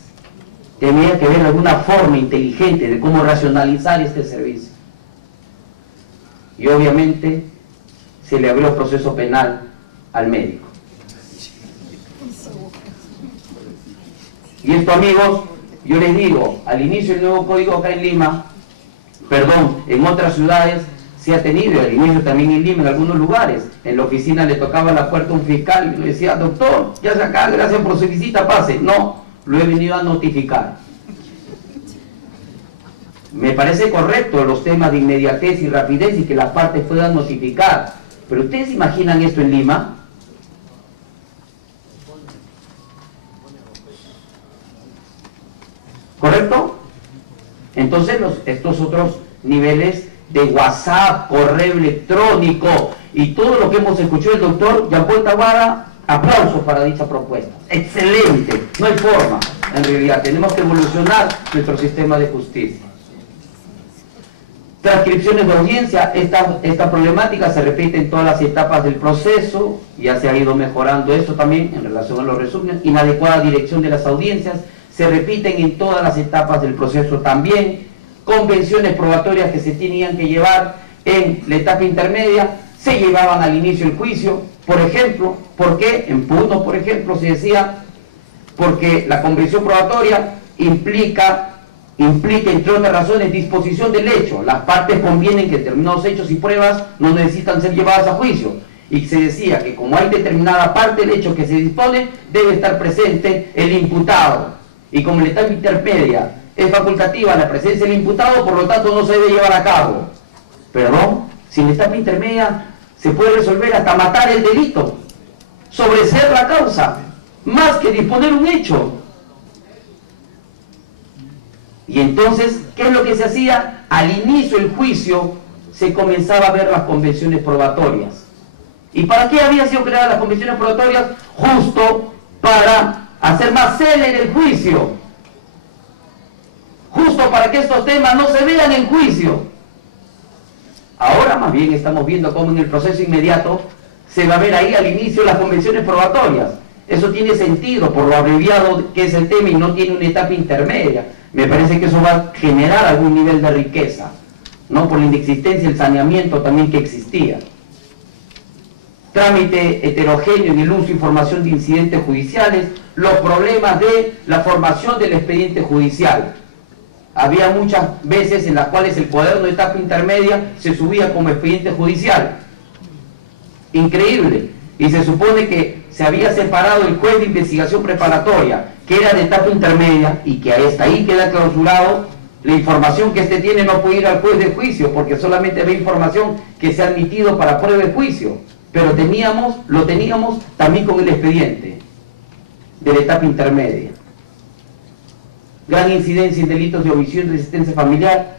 Tenía que haber alguna forma inteligente de cómo racionalizar este servicio. Y obviamente se le abrió proceso penal al médico. Y esto, amigos, yo les digo, al inicio del nuevo código acá en Lima, en otras ciudades se ha tenido, al inicio también en Lima, en algunos lugares, en la oficina le tocaba la puerta a un fiscal y le decía, doctor, ya se acá, gracias por su visita, pase. No, lo he venido a notificar. Me parece correcto los temas de inmediatez y rapidez y que las partes puedan notificar. Pero ¿ustedes imaginan esto en Lima? ¿Correcto? Entonces estos otros niveles de WhatsApp, correo electrónico y todo lo que hemos escuchado del doctor Jean-Paul Taboada, aplausos para dicha propuesta. Excelente, no hay forma. En realidad tenemos que evolucionar nuestro sistema de justicia. Transcripciones de audiencia, esta problemática se repite en todas las etapas del proceso, ya se ha ido mejorando esto también en relación a los resúmenes. Inadecuada dirección de las audiencias, se repiten en todas las etapas del proceso también. Convenciones probatorias que se tenían que llevar en la etapa intermedia, se llevaban al inicio del juicio. Por ejemplo, ¿por qué? En Puno, por ejemplo, se decía, porque la convención probatoria implica, entre otras razones, disposición del hecho. Las partes convienen que determinados hechos y pruebas no necesitan ser llevadas a juicio. Y se decía que como hay determinada parte del hecho que se dispone, debe estar presente el imputado. Y como la etapa intermedia es facultativa la presencia del imputado, por lo tanto no se debe llevar a cabo. Perdón, si en la etapa intermedia se puede resolver hasta matar el delito, sobreseer la causa, más que disponer un hecho. Y entonces, ¿qué es lo que se hacía? Al inicio del juicio se comenzaba a ver las convenciones probatorias. ¿Y para qué habían sido creadas las convenciones probatorias? Justo para hacer más célere el juicio. Justo para que estos temas no se vean en juicio. Ahora más bien estamos viendo cómo en el proceso inmediato se va a ver ahí al inicio las convenciones probatorias. Eso tiene sentido por lo abreviado que es el tema y no tiene una etapa intermedia. Me parece que eso va a generar algún nivel de riqueza, ¿no? Por la inexistencia, el saneamiento también que existía. Trámite heterogéneo en el uso y formación de incidentes judiciales, los problemas de la formación del expediente judicial. Había muchas veces en las cuales el cuaderno de etapa intermedia se subía como expediente judicial. Increíble. Y se supone que se había separado el juez de investigación preparatoria, que era de etapa intermedia, y que hasta ahí queda clausurado. La información que éste tiene no puede ir al juez de juicio, porque solamente ve información que se ha admitido para prueba de juicio. Pero lo teníamos también con el expediente de la etapa intermedia. Gran incidencia en delitos de omisión y resistencia familiar.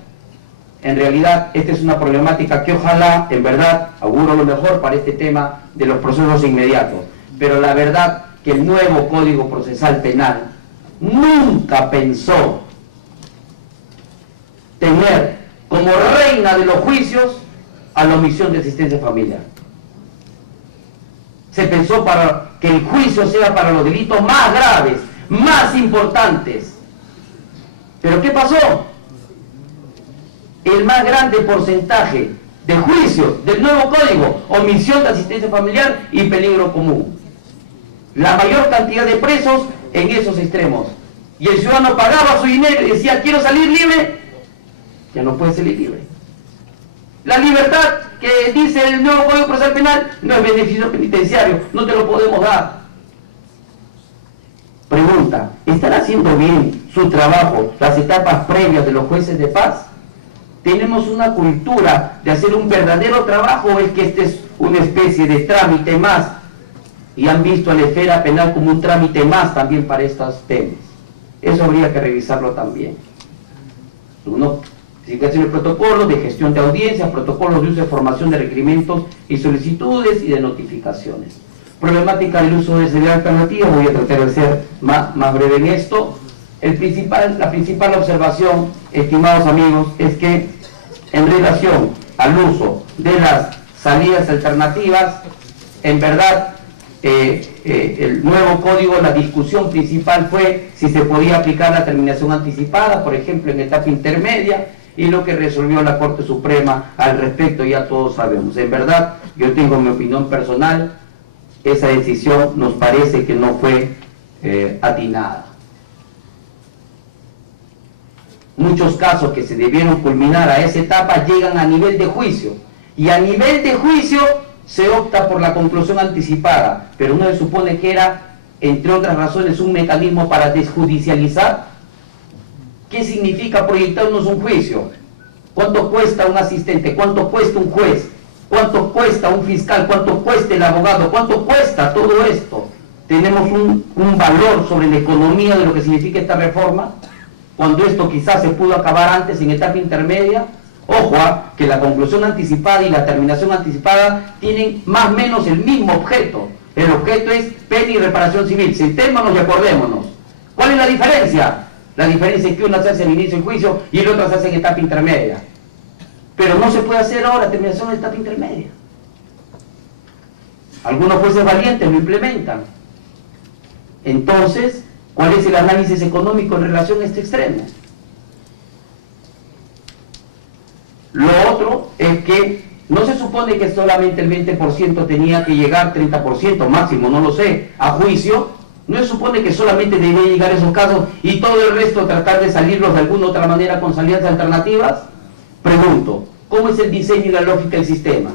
En realidad, esta es una problemática que ojalá, en verdad, auguro lo mejor para este tema de los procesos inmediatos. Pero la verdad que el nuevo Código Procesal Penal nunca pensó tener como reina de los juicios a la omisión de asistencia familiar. Se pensó para que el juicio sea para los delitos más graves, más importantes. ¿Pero qué pasó? El más grande porcentaje de juicios del nuevo código, omisión de asistencia familiar y peligro común. La mayor cantidad de presos en esos extremos. Y el ciudadano pagaba su dinero y decía, quiero salir libre, ya no puede salir libre. La libertad que dice el nuevo Código Procesal Penal no es beneficio penitenciario, no te lo podemos dar. Pregunta, ¿están haciendo bien su trabajo las etapas previas de los jueces de paz? ¿Tenemos una cultura de hacer un verdadero trabajo o es que este es una especie de trámite más? Y han visto a la esfera penal como un trámite más también para estos temas. Eso habría que revisarlo también. Uno tiene que hacer el protocolo de gestión de audiencias, protocolos de uso de formación de requerimientos y solicitudes y de notificaciones. Problemática del uso de seguridad alternativa, voy a tratar de ser más breve en esto. La principal observación, estimados amigos, es que en relación al uso de las salidas alternativas, en verdad, el nuevo código, la discusión principal fue si se podía aplicar la terminación anticipada, por ejemplo, en etapa intermedia, y lo que resolvió la Corte Suprema al respecto ya todos sabemos. En verdad, yo tengo mi opinión personal, esa decisión nos parece que no fue atinada. Muchos casos que se debieron culminar a esa etapa llegan a nivel de juicio, y a nivel de juicio se opta por la conclusión anticipada, pero uno se supone que era, entre otras razones, un mecanismo para desjudicializar. ¿Qué significa proyectarnos un juicio? ¿Cuánto cuesta un asistente? ¿Cuánto cuesta un juez? ¿Cuánto cuesta un fiscal? ¿Cuánto cuesta el abogado? ¿Cuánto cuesta todo esto? ¿Tenemos un valor sobre la economía de lo que significa esta reforma? Cuando esto quizás se pudo acabar antes en etapa intermedia. Ojo, que la conclusión anticipada y la terminación anticipada tienen más o menos el mismo objeto. El objeto es pena y reparación civil. Sentémonos y acordémonos. ¿Cuál es la diferencia? La diferencia es que una se hace al inicio del juicio y el otro se hace en etapa intermedia. Pero no se puede hacer ahora terminación de etapa intermedia. Algunos jueces valientes lo implementan. Entonces, ¿cuál es el análisis económico en relación a este extremo? Lo otro es que no se supone que solamente el 20% tenía que llegar, 30% máximo, no lo sé, a juicio. No se supone que solamente debía llegar a esos casos y todo el resto tratar de salirlos de alguna otra manera con salidas alternativas. Pregunto, ¿cómo es el diseño y la lógica del sistema?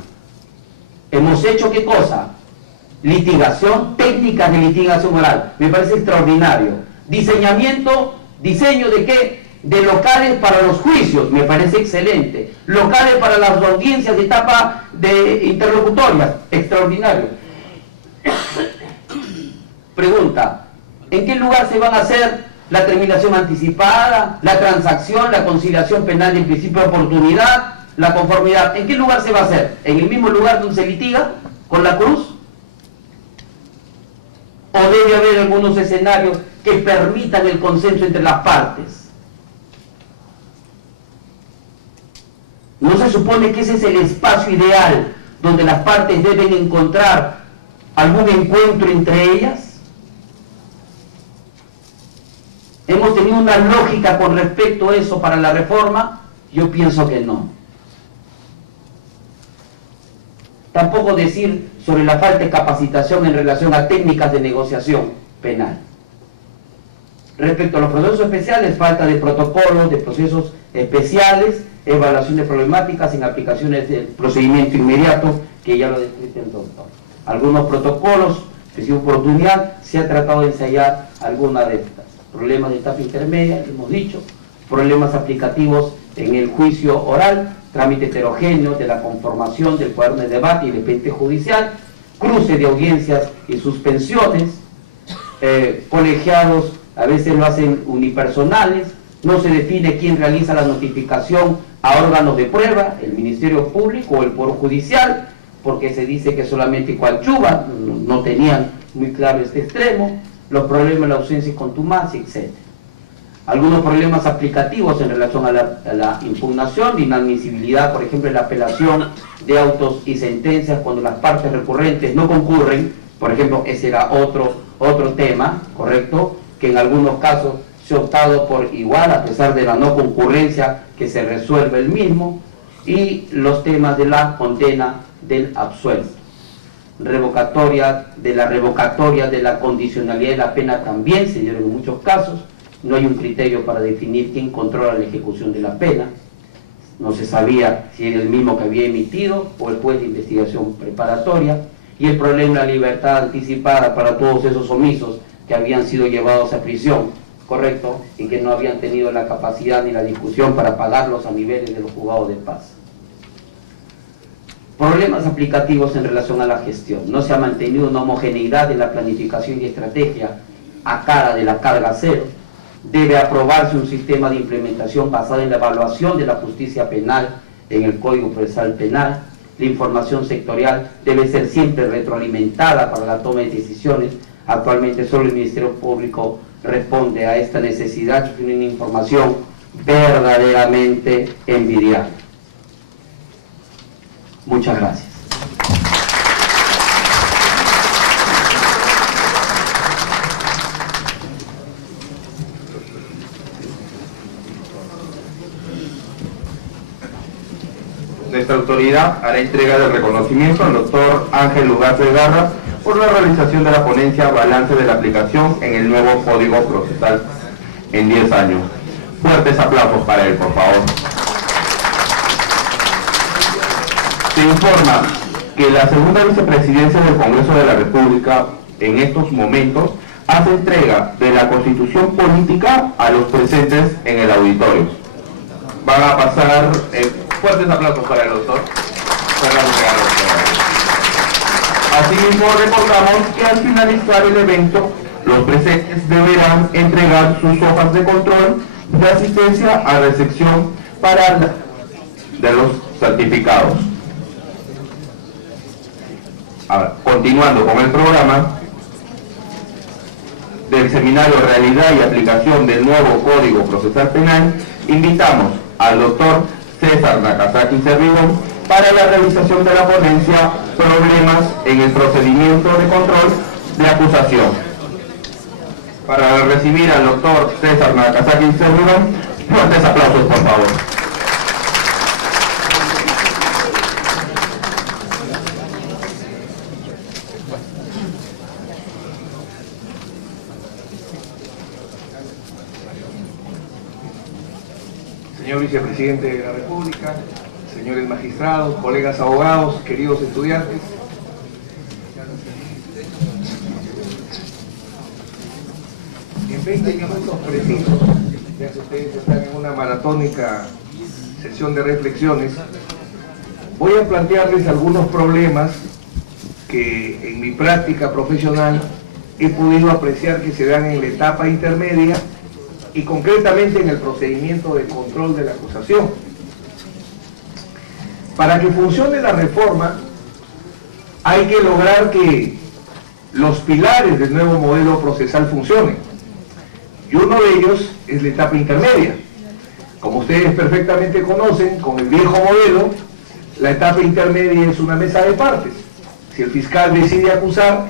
¿Hemos hecho qué cosa? Litigación, técnicas de litigación oral. Me parece extraordinario. Diseño de qué? De locales para los juicios. Me parece excelente. Locales para las audiencias de etapa de interlocutorias. Extraordinario. Pregunta, ¿en qué lugar se van a hacer la terminación anticipada, la transacción, la conciliación penal en principio de oportunidad, la conformidad? ¿En qué lugar se va a hacer? ¿En el mismo lugar donde se litiga con la cruz? ¿O debe haber algunos escenarios que permitan el consenso entre las partes? ¿No se supone que ese es el espacio ideal donde las partes deben encontrar algún encuentro entre ellas? ¿Hemos tenido una lógica con respecto a eso para la reforma? Yo pienso que no. Tampoco decir sobre la falta de capacitación en relación a técnicas de negociación penal. Respecto a los procesos especiales, falta de protocolos, de procesos especiales, evaluación de problemáticas en aplicaciones del procedimiento inmediato, que ya lo describe el doctor. Algunos protocolos, que sin oportunidad, se ha tratado de ensayar alguna de estas. Problemas de etapa intermedia, hemos dicho, problemas aplicativos en el juicio oral, trámite heterogéneo de la conformación del cuaderno de debate y el expediente judicial, cruce de audiencias y suspensiones, colegiados a veces lo hacen unipersonales, no se define quién realiza la notificación a órganos de prueba, el Ministerio Público o el Poder Judicial, porque se dice que solamente coadyuva, no tenían muy claro este extremo, los problemas de la ausencia y contumacia, etc. Algunos problemas aplicativos en relación a la impugnación, de inadmisibilidad, por ejemplo, en la apelación de autos y sentencias cuando las partes recurrentes no concurren, por ejemplo, ese era otro tema, ¿correcto?, que en algunos casos se ha optado por igual, a pesar de la no concurrencia, que se resuelve el mismo, y los temas de la condena del absuelto. Revocatoria de la condicionalidad de la pena también se dieron en muchos casos. No hay un criterio para definir quién controla la ejecución de la pena. No se sabía si era el mismo que había emitido o el juez de investigación preparatoria. Y el problema de la libertad anticipada para todos esos omisos que habían sido llevados a prisión, ¿correcto? Y que no habían tenido la capacidad ni la discusión para pagarlos a niveles de los juzgados de paz. Problemas aplicativos en relación a la gestión. No se ha mantenido una homogeneidad en la planificación y estrategia a cara de la carga cero. Debe aprobarse un sistema de implementación basado en la evaluación de la justicia penal en el Código Procesal Penal. La información sectorial debe ser siempre retroalimentada para la toma de decisiones. Actualmente solo el Ministerio Público responde a esta necesidad y tiene una información verdaderamente envidiable. Muchas gracias. Nuestra autoridad hará entrega del reconocimiento al doctor Ángel Ugarte Garra por la realización de la ponencia Balance de la aplicación en el nuevo Código Procesal en 10 años. Fuertes aplausos para él, por favor. Se informa que la segunda vicepresidencia del Congreso de la República en estos momentos hace entrega de la Constitución Política a los presentes en el auditorio. Van a pasar fuertes aplausos para el doctor. Asimismo, recordamos que al finalizar el evento, los presentes deberán entregar sus hojas de control de asistencia a recepción de los certificados. Ahora, continuando con el programa del seminario Realidad y Aplicación del Nuevo Código Procesal Penal, invitamos al doctor César Nakazaki Servidón para la realización de la ponencia Problemas en el procedimiento de control de acusación. Para recibir al doctor César Nakazaki Servidón, fuertes aplausos, por favor. Señor Vicepresidente de la República, señores magistrados, colegas abogados, queridos estudiantes. En 20 minutos precisos, ya que ustedes están en una maratónica sesión de reflexiones, voy a plantearles algunos problemas que en mi práctica profesional he podido apreciar que se dan en la etapa intermedia y concretamente en el procedimiento de control de la acusación. Para que funcione la reforma, hay que lograr que los pilares del nuevo modelo procesal funcionen. Y uno de ellos es la etapa intermedia. Como ustedes perfectamente conocen, con el viejo modelo, la etapa intermedia es una mesa de partes. Si el fiscal decide acusar,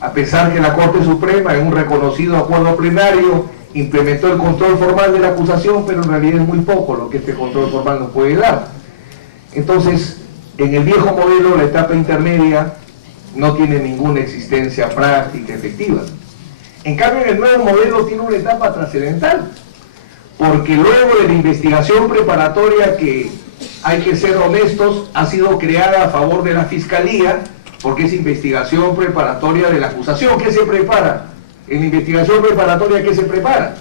a pesar que la Corte Suprema, en un reconocido acuerdo plenario, implementó el control formal de la acusación, pero en realidad es muy poco lo que este control formal nos puede dar. Entonces, en el viejo modelo, la etapa intermedia no tiene ninguna existencia práctica efectiva. En cambio, en el nuevo modelo tiene una etapa trascendental, porque luego de la investigación preparatoria, que hay que ser honestos, ha sido creada a favor de la Fiscalía, porque es investigación preparatoria de la acusación. ¿Qué se prepara? En la investigación preparatoria, ¿qué se prepara?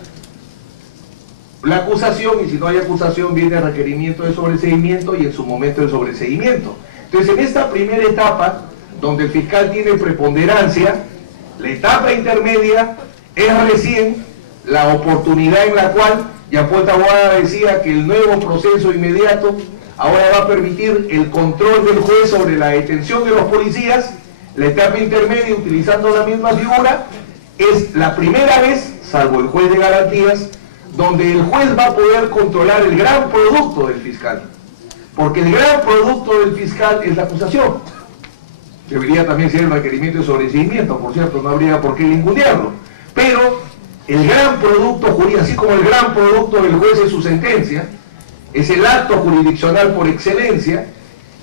La acusación, y si no hay acusación viene el requerimiento de sobreseimiento y en su momento el sobreseimiento. Entonces, en esta primera etapa, donde el fiscal tiene preponderancia, la etapa intermedia es recién la oportunidad en la cual Jean-Paul Taboada decía que el nuevo proceso inmediato ahora va a permitir el control del juez sobre la detención de los policías. La etapa intermedia, utilizando la misma figura, es la primera vez, salvo el juez de garantías, donde el juez va a poder controlar el gran producto del fiscal. Porque el gran producto del fiscal es la acusación. Debería también ser el requerimiento de sobreseimiento, por cierto, no habría por qué ningunearlo. Pero el gran producto jurídico, así como el gran producto del juez es su sentencia, es el acto jurisdiccional por excelencia.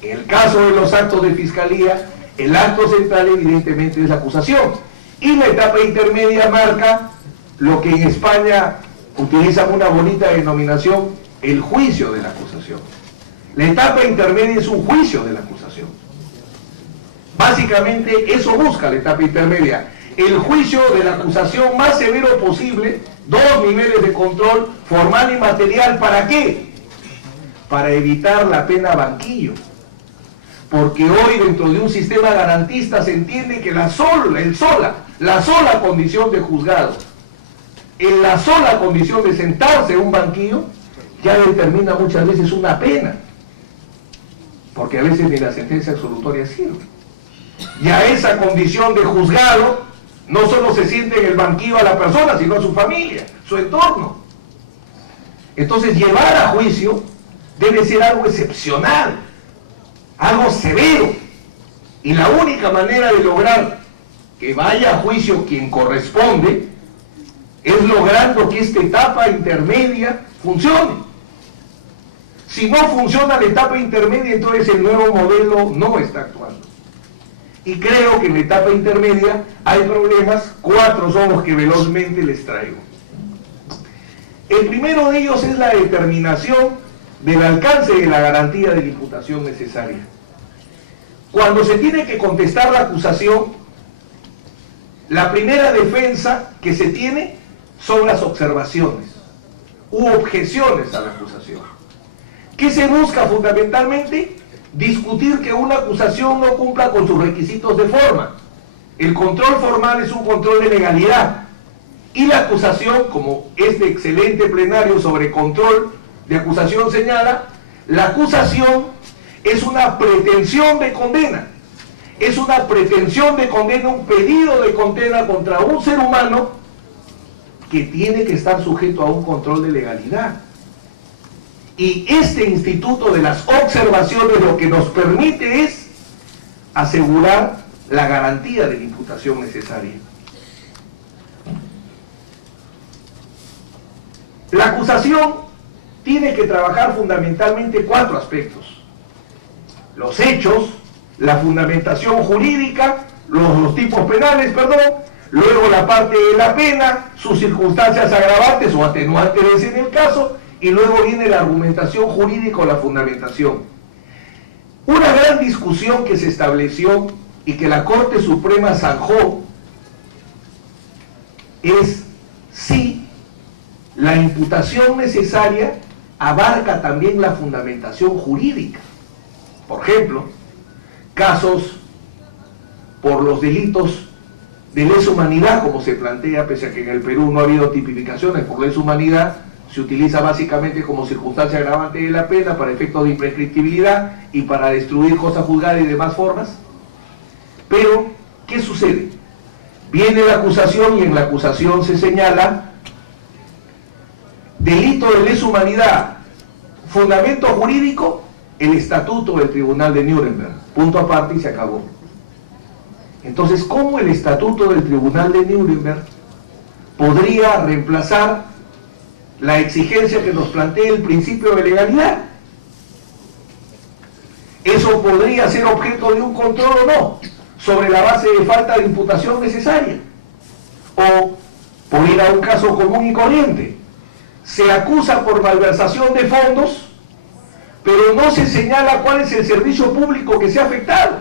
En el caso de los actos de fiscalía, el acto central evidentemente es la acusación. Y la etapa intermedia marca lo que en España utilizan una bonita denominación, el juicio de la acusación. La etapa intermedia es un juicio de la acusación. Básicamente eso busca la etapa intermedia, el juicio de la acusación más severo posible, 2 niveles de control formal y material. ¿Para qué? Para evitar la pena banquillo. Porque hoy, dentro de un sistema garantista, se entiende que la sola condición de juzgado, en la sola condición de sentarse en un banquillo, ya determina muchas veces una pena. Porque a veces ni la sentencia absolutoria sirve. Y a esa condición de juzgado, no solo se siente en el banquillo a la persona, sino a su familia, su entorno. Entonces, llevar a juicio debe ser algo excepcional, algo severo. Y la única manera de lograr que vaya a juicio quien corresponde es logrando que esta etapa intermedia funcione. Si no funciona la etapa intermedia, entonces el nuevo modelo no está actuando. Y creo que en la etapa intermedia hay problemas. 4 son los que velozmente les traigo. El primero de ellos es la determinación del alcance de la garantía de la imputación necesaria. Cuando se tiene que contestar la acusación, La primera defensa que se tiene son las observaciones u objeciones a la acusación. ¿Qué se busca fundamentalmente? Discutir que una acusación no cumpla con sus requisitos de forma. El control formal es un control de legalidad. Y la acusación, como este excelente plenario sobre control de acusación señala, la acusación es una pretensión de condena. Es una pretensión de condena, un pedido de condena contra un ser humano que tiene que estar sujeto a un control de legalidad. Y este instituto de las observaciones lo que nos permite es asegurar la garantía de la imputación necesaria. La acusación tiene que trabajar fundamentalmente 4 aspectos: los hechos, la fundamentación jurídica, los tipos penales, luego la parte de la pena, sus circunstancias agravantes o atenuantes en el caso, y luego viene la argumentación jurídica o la fundamentación. Una gran discusión que se estableció y que la Corte Suprema zanjó es si la imputación necesaria abarca también la fundamentación jurídica. Por ejemplo, casos por los delitos de lesa humanidad, como se plantea, pese a que en el Perú no ha habido tipificaciones por lesa humanidad, se utiliza básicamente como circunstancia agravante de la pena para efectos de imprescriptibilidad y para destruir cosa juzgada y demás formas. Pero, ¿qué sucede? Viene la acusación y en la acusación se señala delito de lesa humanidad, fundamento jurídico, el estatuto del Tribunal de Nuremberg, punto aparte y se acabó. Entonces, ¿cómo el estatuto del Tribunal de Nuremberg podría reemplazar la exigencia que nos plantea el principio de legalidad? Eso podría ser objeto de un control o no, sobre la base de falta de imputación necesaria. O, por ir a un caso común y corriente, se acusa por malversación de fondos, pero no se señala cuál es el servicio público que se ha afectado,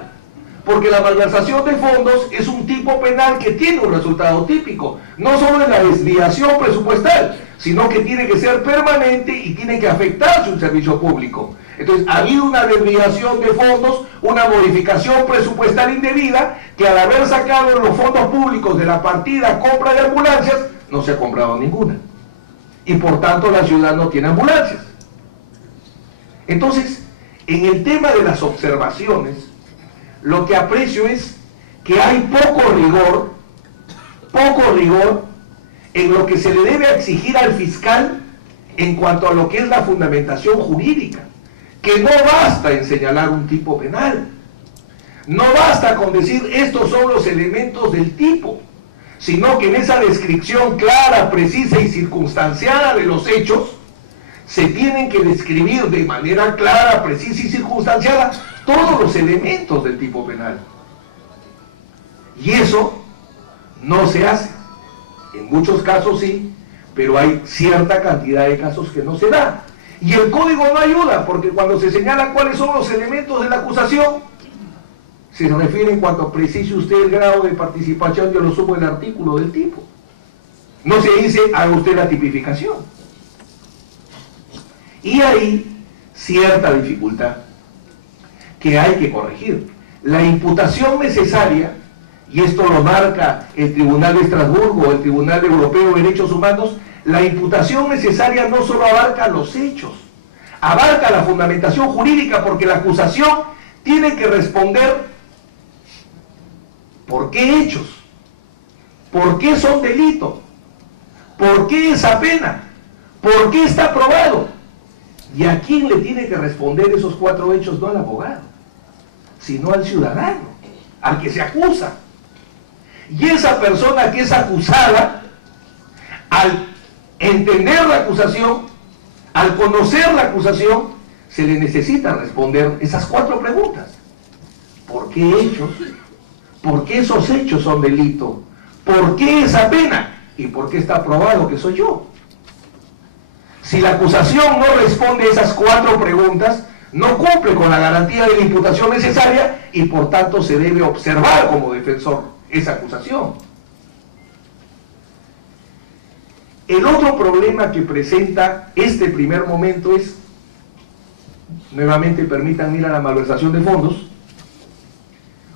porque la malversación de fondos es un tipo penal que tiene un resultado típico, no solo en la desviación presupuestal, sino que tiene que ser permanente y tiene que afectarse un servicio público. Entonces, ha habido una desviación de fondos, una modificación presupuestal indebida, que al haber sacado los fondos públicos de la partida compra de ambulancias, no se ha comprado ninguna. Y por tanto la ciudad no tiene ambulancias. Entonces, en el tema de las observaciones, lo que aprecio es que hay poco rigor en lo que se le debe exigir al fiscal en cuanto a lo que es la fundamentación jurídica, que no basta en señalar un tipo penal, no basta con decir estos son los elementos del tipo, sino que en esa descripción clara, precisa y circunstanciada de los hechos, se tienen que describir de manera clara, precisa y circunstanciada todos los elementos del tipo penal. Y eso no se hace. En muchos casos sí, pero hay cierta cantidad de casos que no se da. Y el código no ayuda, porque cuando se señala cuáles son los elementos de la acusación, se refiere en cuanto precise usted el grado de participación, yo lo sumo el artículo del tipo. No se dice, haga usted la tipificación. Y hay cierta dificultad que hay que corregir. La imputación necesaria, y esto lo marca el Tribunal de Estrasburgo, el Tribunal Europeo de Derechos Humanos, la imputación necesaria no solo abarca los hechos, abarca la fundamentación jurídica, porque la acusación tiene que responder por qué hechos, por qué son delito, por qué esa pena, por qué está probado. ¿Y a quién le tiene que responder esos 4 hechos? No al abogado, sino al ciudadano, al que se acusa. Y esa persona que es acusada, al entender la acusación, al conocer la acusación, se le necesita responder esas 4 preguntas. ¿Por qué hechos? ¿Por qué esos hechos son delito? ¿Por qué esa pena? ¿Y por qué está probado que soy yo? Si la acusación no responde a esas 4 preguntas, no cumple con la garantía de la imputación necesaria y por tanto se debe observar como defensor esa acusación. El otro problema que presenta este primer momento es, nuevamente permítanme ir a la malversación de fondos,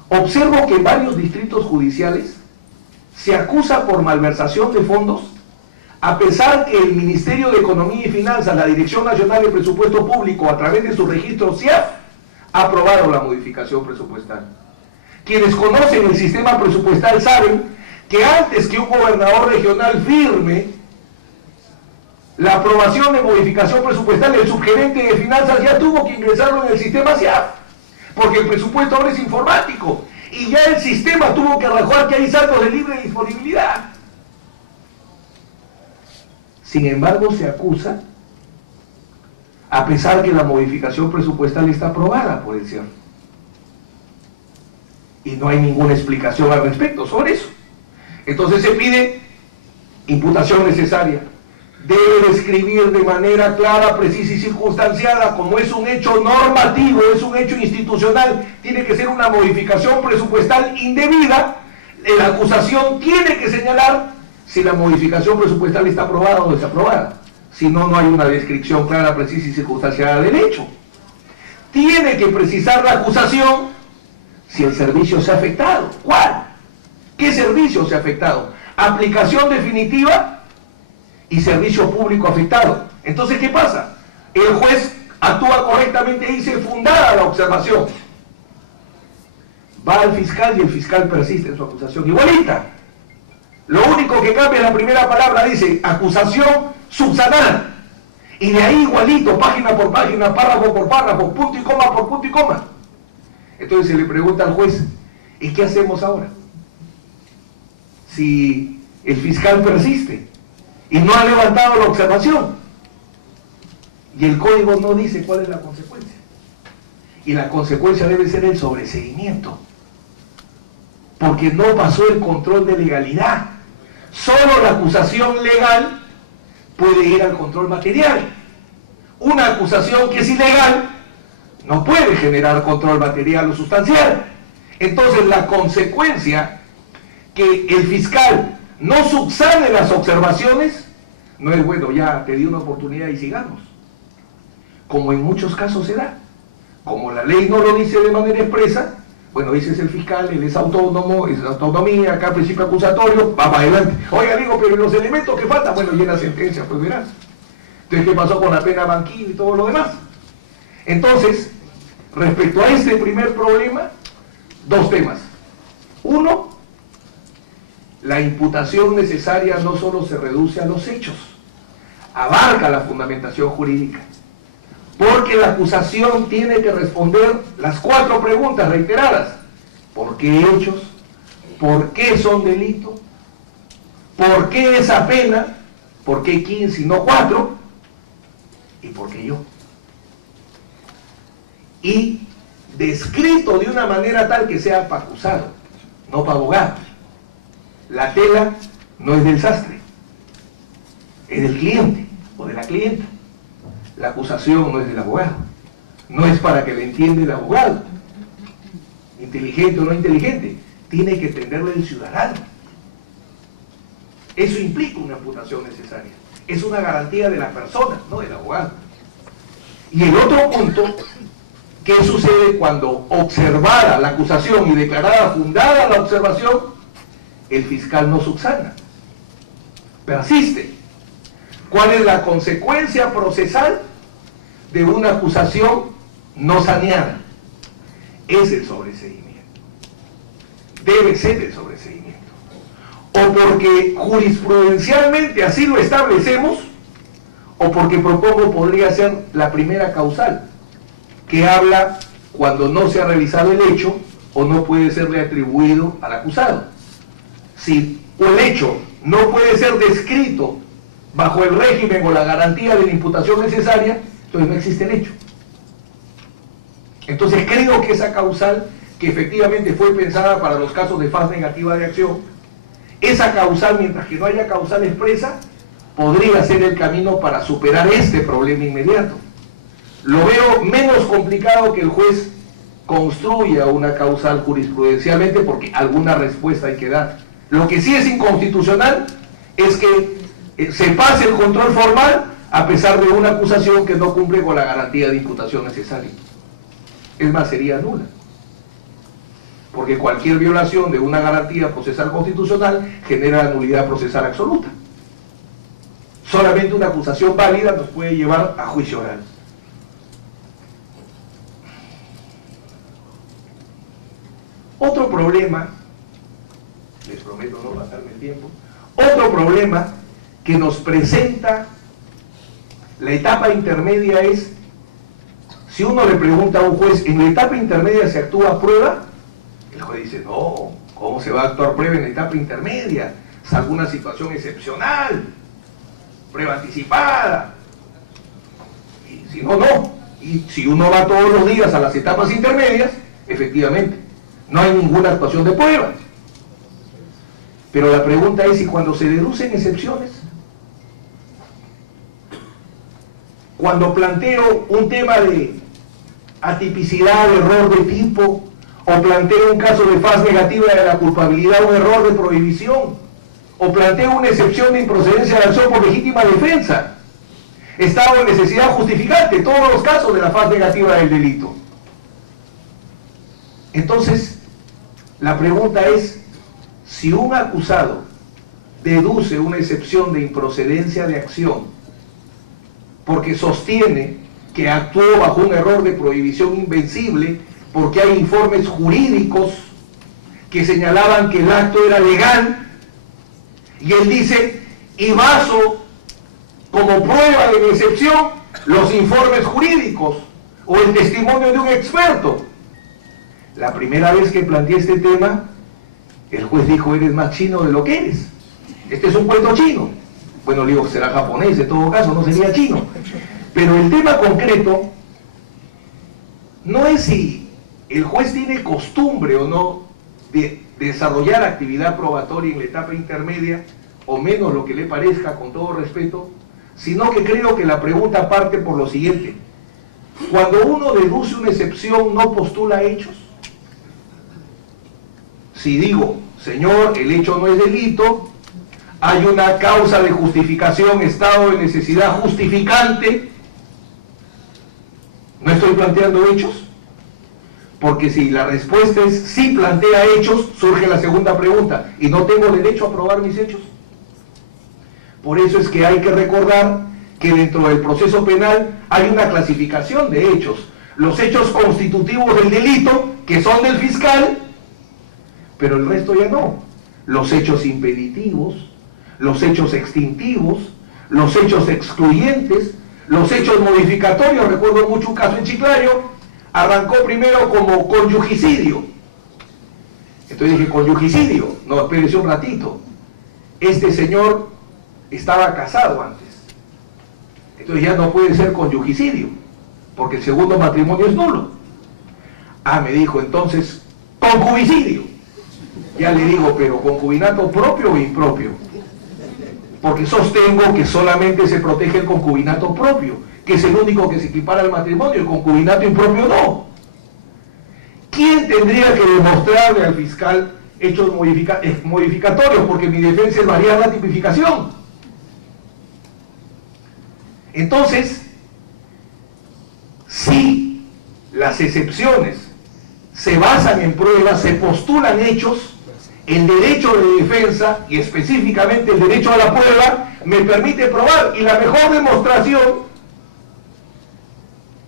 observo que en varios distritos judiciales se acusa por malversación de fondos, a pesar que el Ministerio de Economía y Finanzas, la Dirección Nacional de Presupuesto Público, a través de su registro CIAF, ha aprobado la modificación presupuestal. Quienes conocen el sistema presupuestal saben que antes que un gobernador regional firme la aprobación de modificación presupuestal, el subgerente de finanzas ya tuvo que ingresarlo en el sistema CIAF, porque el presupuesto ahora es informático, y ya el sistema tuvo que arrojar que hay saldos de libre disponibilidad. Sin embargo, se acusa, a pesar que la modificación presupuestal está aprobada por el CIAF. Y no hay ninguna explicación al respecto sobre eso. Entonces se pide imputación necesaria. Debe describir de manera clara, precisa y circunstanciada, como es un hecho normativo, es un hecho institucional, tiene que ser una modificación presupuestal indebida. La acusación tiene que señalar si la modificación presupuestal está aprobada o desaprobada. Si no, no hay una descripción clara, precisa y circunstanciada del hecho. Tiene que precisar la acusación si el servicio se ha afectado. ¿Cuál? ¿Qué servicio se ha afectado? Aplicación definitiva y servicio público afectado. Entonces, ¿qué pasa? El juez actúa correctamente y dice fundada la observación. Va al fiscal y el fiscal persiste en su acusación igualita. Lo único que cambia es la primera palabra, dice acusación subsanar. Y de ahí igualito, página por página, párrafo por párrafo, punto y coma por punto y coma. Entonces se le pregunta al juez, ¿y qué hacemos ahora? Si el fiscal persiste y no ha levantado la observación, y el código no dice cuál es la consecuencia, y la consecuencia debe ser el sobreseimiento, porque no pasó el control de legalidad. Solo la acusación legal puede ir al control material. Una acusación que es ilegal no puede generar control material o sustancial. Entonces la consecuencia que el fiscal no subsane las observaciones no es, bueno, ya te di una oportunidad y sigamos, como en muchos casos se da. Como la ley no lo dice de manera expresa, bueno, ese es el fiscal, él es autónomo, es autonomía, acá principio acusatorio, va para adelante. Oiga, digo, pero los elementos que faltan, bueno, y en la sentencia, pues verás. Entonces, ¿qué pasó con la pena banquil y todo lo demás? Entonces, respecto a este primer problema, dos temas. Uno, la imputación necesaria no solo se reduce a los hechos, abarca la fundamentación jurídica. Porque la acusación tiene que responder las 4 preguntas reiteradas. ¿Por qué hechos? ¿Por qué son delito? ¿Por qué esa pena? ¿Por qué 15 y no 4? ¿Y por qué yo? Y descrito de una manera tal que sea para acusado, no para abogado. La tela no es del sastre, es del cliente o de la clienta. La acusación no es del abogado, no es para que le entienda el abogado, inteligente o no inteligente, tiene que entenderle el ciudadano. Eso implica una imputación necesaria, es una garantía de la persona, no del abogado. Y el otro punto, ¿qué sucede cuando observada la acusación y declarada fundada la observación, el fiscal no subsana, persiste? ¿Cuál es la consecuencia procesal de una acusación no saneada? Es el sobreseimiento. Debe ser el sobreseimiento. O porque jurisprudencialmente así lo establecemos, o porque propongo podría ser la primera causal, que habla cuando no se ha revisado el hecho o no puede serle atribuido al acusado. Si el hecho no puede ser descrito bajo el régimen o la garantía de la imputación necesaria, entonces no existe el hecho. Entonces creo que esa causal, que efectivamente fue pensada para los casos de faz negativa de acción, esa causal, mientras que no haya causal expresa, podría ser el camino para superar este problema inmediato. Lo veo menos complicado que el juez construya una causal jurisprudencialmente, porque alguna respuesta hay que dar. Lo que sí es inconstitucional es que se pase el control formal a pesar de una acusación que no cumple con la garantía de imputación necesaria. Es más, sería nula. Porque cualquier violación de una garantía procesal constitucional genera nulidad procesal absoluta. Solamente una acusación válida nos puede llevar a juicio oral. Otro problema, les prometo no pasarme el tiempo, otro problema que nos presenta la etapa intermedia es, si uno le pregunta a un juez, ¿en la etapa intermedia se actúa prueba? El juez dice, no, ¿cómo se va a actuar prueba en la etapa intermedia? Es alguna situación excepcional, prueba anticipada. Y si no, no. Y si uno va todos los días a las etapas intermedias, efectivamente, no hay ninguna actuación de prueba. Pero la pregunta es, ¿y cuando se deducen excepciones? Cuando planteo un tema de atipicidad, error de tipo, o planteo un caso de faz negativa de la culpabilidad, un error de prohibición, o planteo una excepción de improcedencia de acción por legítima defensa, estado de necesidad justificante, todos los casos de la faz negativa del delito. Entonces, la pregunta es, si un acusado deduce una excepción de improcedencia de acción porque sostiene que actuó bajo un error de prohibición invencible, porque hay informes jurídicos que señalaban que el acto era legal, y él dice, y baso como prueba de mi excepción los informes jurídicos o el testimonio de un experto. La primera vez que planteé este tema, el juez dijo, eres más chino de lo que eres. Este es un cuento chino. Bueno, le digo, será japonés en todo caso, no sería chino. Pero el tema concreto no es si el juez tiene costumbre o no de desarrollar actividad probatoria en la etapa intermedia, o menos lo que le parezca, con todo respeto, sino que creo que la pregunta parte por lo siguiente. Cuando uno deduce una excepción, ¿no postula hechos? Si digo, señor, el hecho no es delito, hay una causa de justificación, estado de necesidad justificante, ¿no estoy planteando hechos? Porque si la respuesta es sí plantea hechos, surge la segunda pregunta, ¿y no tengo derecho a probar mis hechos? Por eso es que hay que recordar que dentro del proceso penal hay una clasificación de hechos. Los hechos constitutivos del delito, que son del fiscal, pero el resto ya no. Los hechos impeditivos, los hechos extintivos, los hechos excluyentes, los hechos modificatorios. Recuerdo mucho un caso en Chiclayo, arrancó primero como conyugicidio. Entonces dije, conyugicidio, no, espérese un ratito. Este señor estaba casado antes, entonces ya no puede ser conyugicidio, porque el segundo matrimonio es nulo. Ah, me dijo, entonces, concubicidio. Ya le digo, pero concubinato propio o impropio, porque sostengo que solamente se protege el concubinato propio, que es el único que se equipara al matrimonio, el concubinato impropio no. ¿Quién tendría que demostrarle al fiscal hechos modificatorios? Porque mi defensa es variar la tipificación. Entonces, si las excepciones se basan en pruebas, se postulan hechos, el derecho de defensa, y específicamente el derecho a la prueba, me permite probar, y la mejor demostración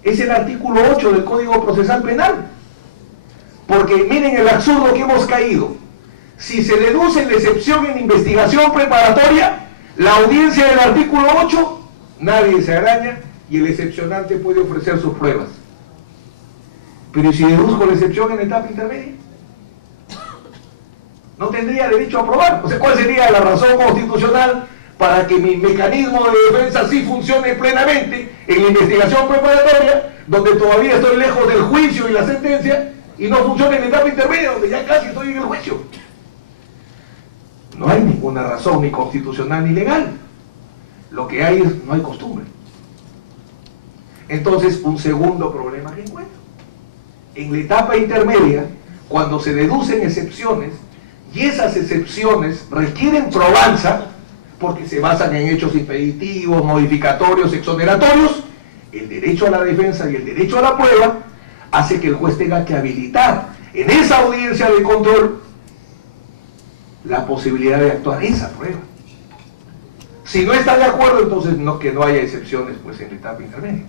es el artículo 8 del Código Procesal Penal. Porque miren el absurdo que hemos caído. Si se deduce la excepción en investigación preparatoria, la audiencia del artículo 8, nadie se araña y el excepcionante puede ofrecer sus pruebas. Pero si deduzco la excepción en etapa intermedia, no tendría derecho a probar. O sea, ¿cuál sería la razón constitucional para que mi mecanismo de defensa sí funcione plenamente en la investigación preparatoria, donde todavía estoy lejos del juicio y la sentencia, y no funcione en etapa intermedia, donde ya casi estoy en el juicio? No hay ninguna razón ni constitucional ni legal. Lo que hay es, no hay costumbre. Entonces, un segundo problema que encuentro. En la etapa intermedia, cuando se deducen excepciones, y esas excepciones requieren probanza, porque se basan en hechos impeditivos, modificatorios, exoneratorios, el derecho a la defensa y el derecho a la prueba hace que el juez tenga que habilitar en esa audiencia de control la posibilidad de actuar esa prueba. Si no está de acuerdo, entonces que no haya excepciones pues en la etapa intermedia.